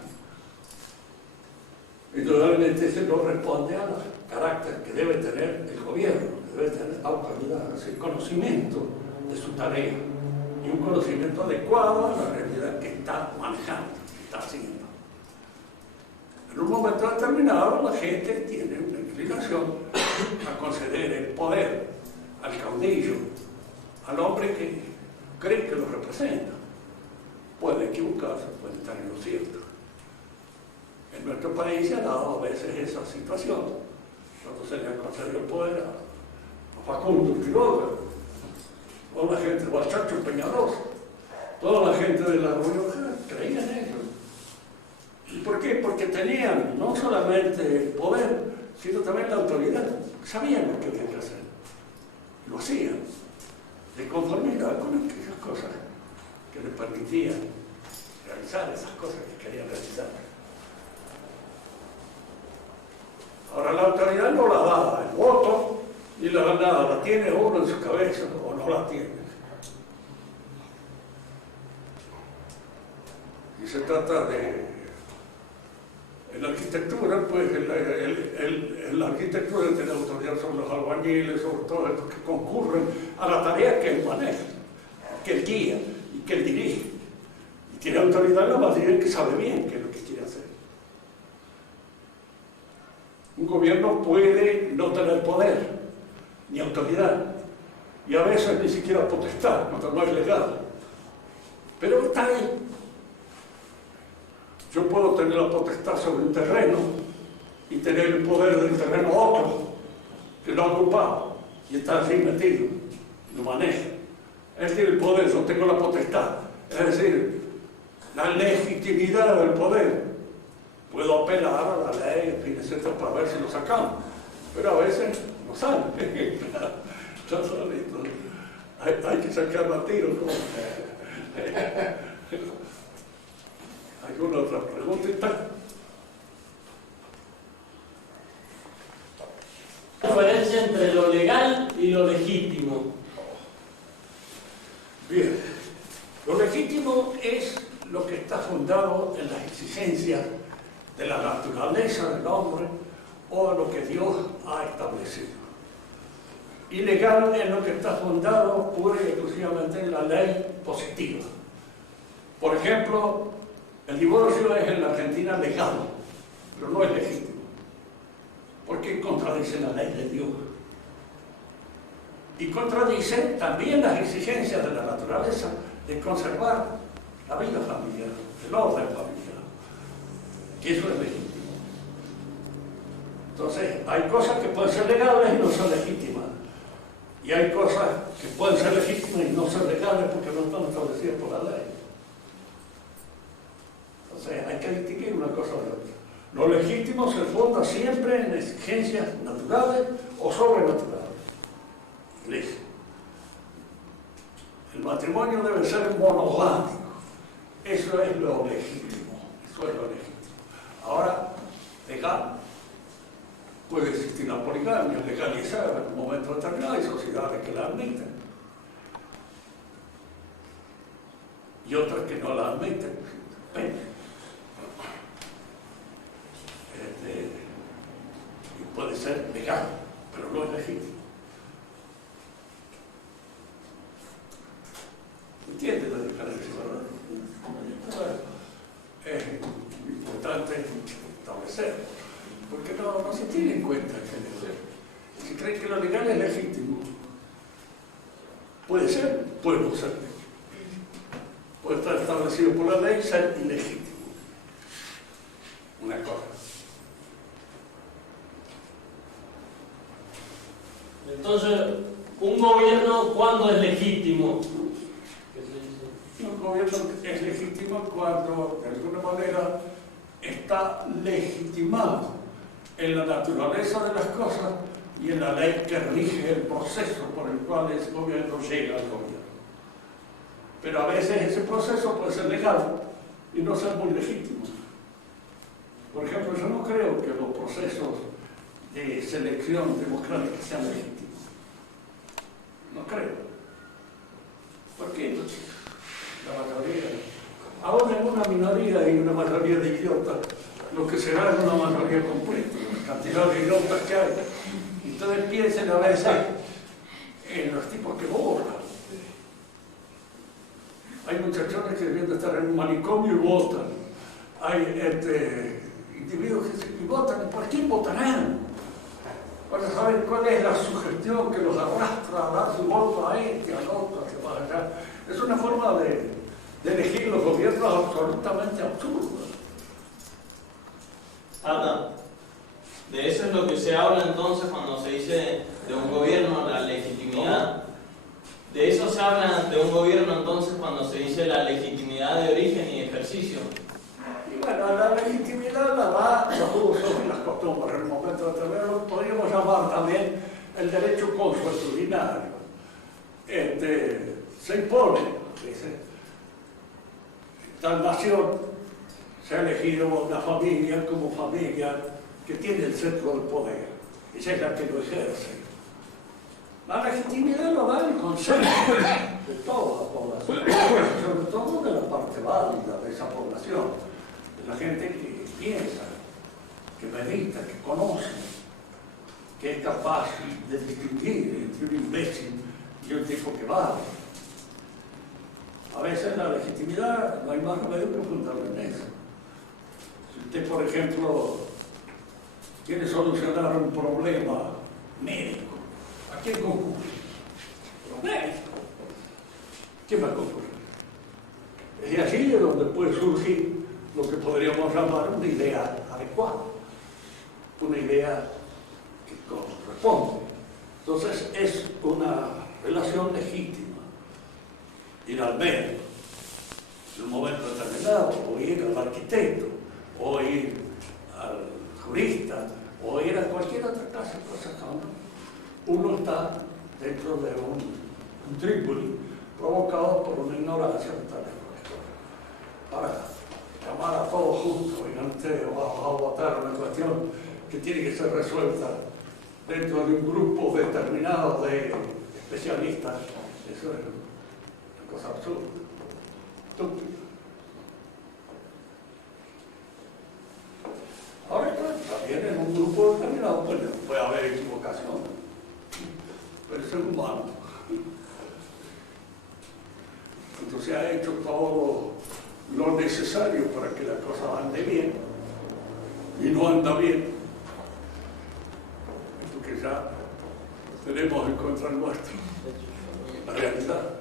Indudablemente se no responde al carácter que debe tener el gobierno, que debe tener autoridad, el conocimiento de su tarea y un conocimiento adecuado a la realidad que está manejando, que está haciendo. En un momento determinado la gente tiene una inclinación a conceder el poder al caudillo, al hombre que cree que lo representa. Puede equivocarse, puede estar en lo cierto. En nuestro país se ha dado a veces esa situación, cuando se le ha concedido el poder a Facundo Quiroga, o la gente, o a Chacho Peñalosa, toda la gente de La Rioja creía en ello. ¿Y por qué? Porque tenían no solamente el poder, sino también la autoridad. Sabían lo que había que hacer. Lo hacían, de conformidad con aquellas cosas que les permitían realizar esas cosas que querían realizar. Ahora la autoridad no la da el voto, ni la da nada, la tiene uno en su cabeza o no la tiene. Y se trata de, en la arquitectura, pues en la arquitectura tiene autoridad sobre los albañiles, sobre todos estos que concurren a la tarea que él maneja, que él guía y que él dirige. Y tiene autoridad en la materia que sabe bien qué es lo que quiere hacer. Un gobierno puede no tener poder, ni autoridad, y a veces ni siquiera potestad, cuando no es legal. Pero está ahí. Yo puedo tener la potestad sobre un terreno y tener el poder del terreno otro que lo ha ocupado y está así metido, lo maneja. Es decir, el poder, yo tengo la potestad, es decir, la legitimidad del poder. Puedo apelar a la ley, en fin, etcétera, para ver si lo sacamos, pero a veces no sale. Está solito. Hay que sacarlo a tiro, ¿no? ¿Alguna otra pregunta? La diferencia entre lo legal y lo legítimo. Bien, lo legítimo es lo que está fundado en las exigencias de la naturaleza del hombre o lo que Dios ha establecido. Y legal es lo que está fundado pura y exclusivamente en la ley positiva. Por ejemplo, el divorcio es en la Argentina legal, pero no es legítimo, porque contradice la ley de Dios. Y contradice también las exigencias de la naturaleza de conservar la vida familiar, el orden familiar, que eso es legítimo. Entonces, hay cosas que pueden ser legales y no son legítimas. Y hay cosas que pueden ser legítimas y no ser legales porque no están establecidas por la ley. Entonces, hay que distinguir una cosa de otra. Lo legítimo se funda siempre en exigencias naturales o sobrenaturales. Iglesia. El matrimonio debe ser monogámico. Eso es lo legítimo. Eso es lo legítimo. Ahora, legal. Puede existir la poligamia legalizada en un momento determinado. Hay sociedades que la admiten. Y otras que no la admiten. Y puede ser legal, pero no es legítimo. ¿Entiendes la diferencia, verdad? Es importante establecer, porque no se tiene en cuenta en general. Si creen que lo legal es legítimo, puede ser, puede no ser. Puede estar establecido por la ley y ser ilegítimo. Una cosa. Entonces, ¿un gobierno cuándo es legítimo? Un gobierno es legítimo cuando, de alguna manera, está legitimado en la naturaleza de las cosas y en la ley que rige el proceso por el cual ese gobierno llega al gobierno. Pero a veces ese proceso puede ser legal y no ser muy legítimo. Por ejemplo, yo no creo que los procesos de selección democrática sean legítimos. No creo. ¿Por qué? La mayoría. aún en una minoría hay una mayoría de idiotas, lo que será es una mayoría completa, la cantidad de idiotas que hay. Entonces piensen a veces en los tipos que votan. Hay muchachones que deben de estar en un manicomio y votan. Hay individuos que votan, ¿por quién votarán? Para saber cuál es la sugestión que los arrastra a dar su voto a este, al otro, hacia para allá. Es una forma de elegir los gobiernos absolutamente absurda. De eso es lo que se habla entonces cuando se dice de un gobierno, la legitimidad. De eso se habla de un gobierno entonces cuando se dice la legitimidad de origen y ejercicio. Y bueno, la legitimidad la da los usos y las costumbres. En el momento de tenerlo, podríamos llamar también el derecho consuetudinario. Se impone, dice, tal nación se ha elegido una familia como familia que tiene el centro del poder. Esa es la que lo ejerce. La legitimidad lo da el consenso de toda la población, sobre todo de la parte válida de esa población, de la gente que piensa, que medita, que conoce, que es capaz de distinguir entre un imbécil y un tipo que vale. A veces la legitimidad no hay más remedio que fundamental en eso. Si usted, por ejemplo, quiere solucionar un problema médico, ¿a quién concurre? Los médicos. ¿Quién va a concurrir? Es allí de donde puede surgir lo que podríamos llamar una idea adecuada, una idea que corresponde. Entonces es una relación legítima. Ir al médico en un momento determinado, o ir al arquitecto, o ir al jurista, o ir a cualquier otra clase de cosas. Uno está dentro de un trípoli provocado por una ignorancia de tales cosas. Para llamar a todos juntos, oigan ustedes, vamos a votar una cuestión que tiene que ser resuelta dentro de un grupo determinado de especialistas, eso es una cosa absurda, estúpida. Ahora, también en un grupo determinado puede haber equivocación, pero es humano. Entonces se ha hecho todo lo necesario para que la cosa ande bien, y no anda bien, porque ya tenemos en contra nuestro la realidad.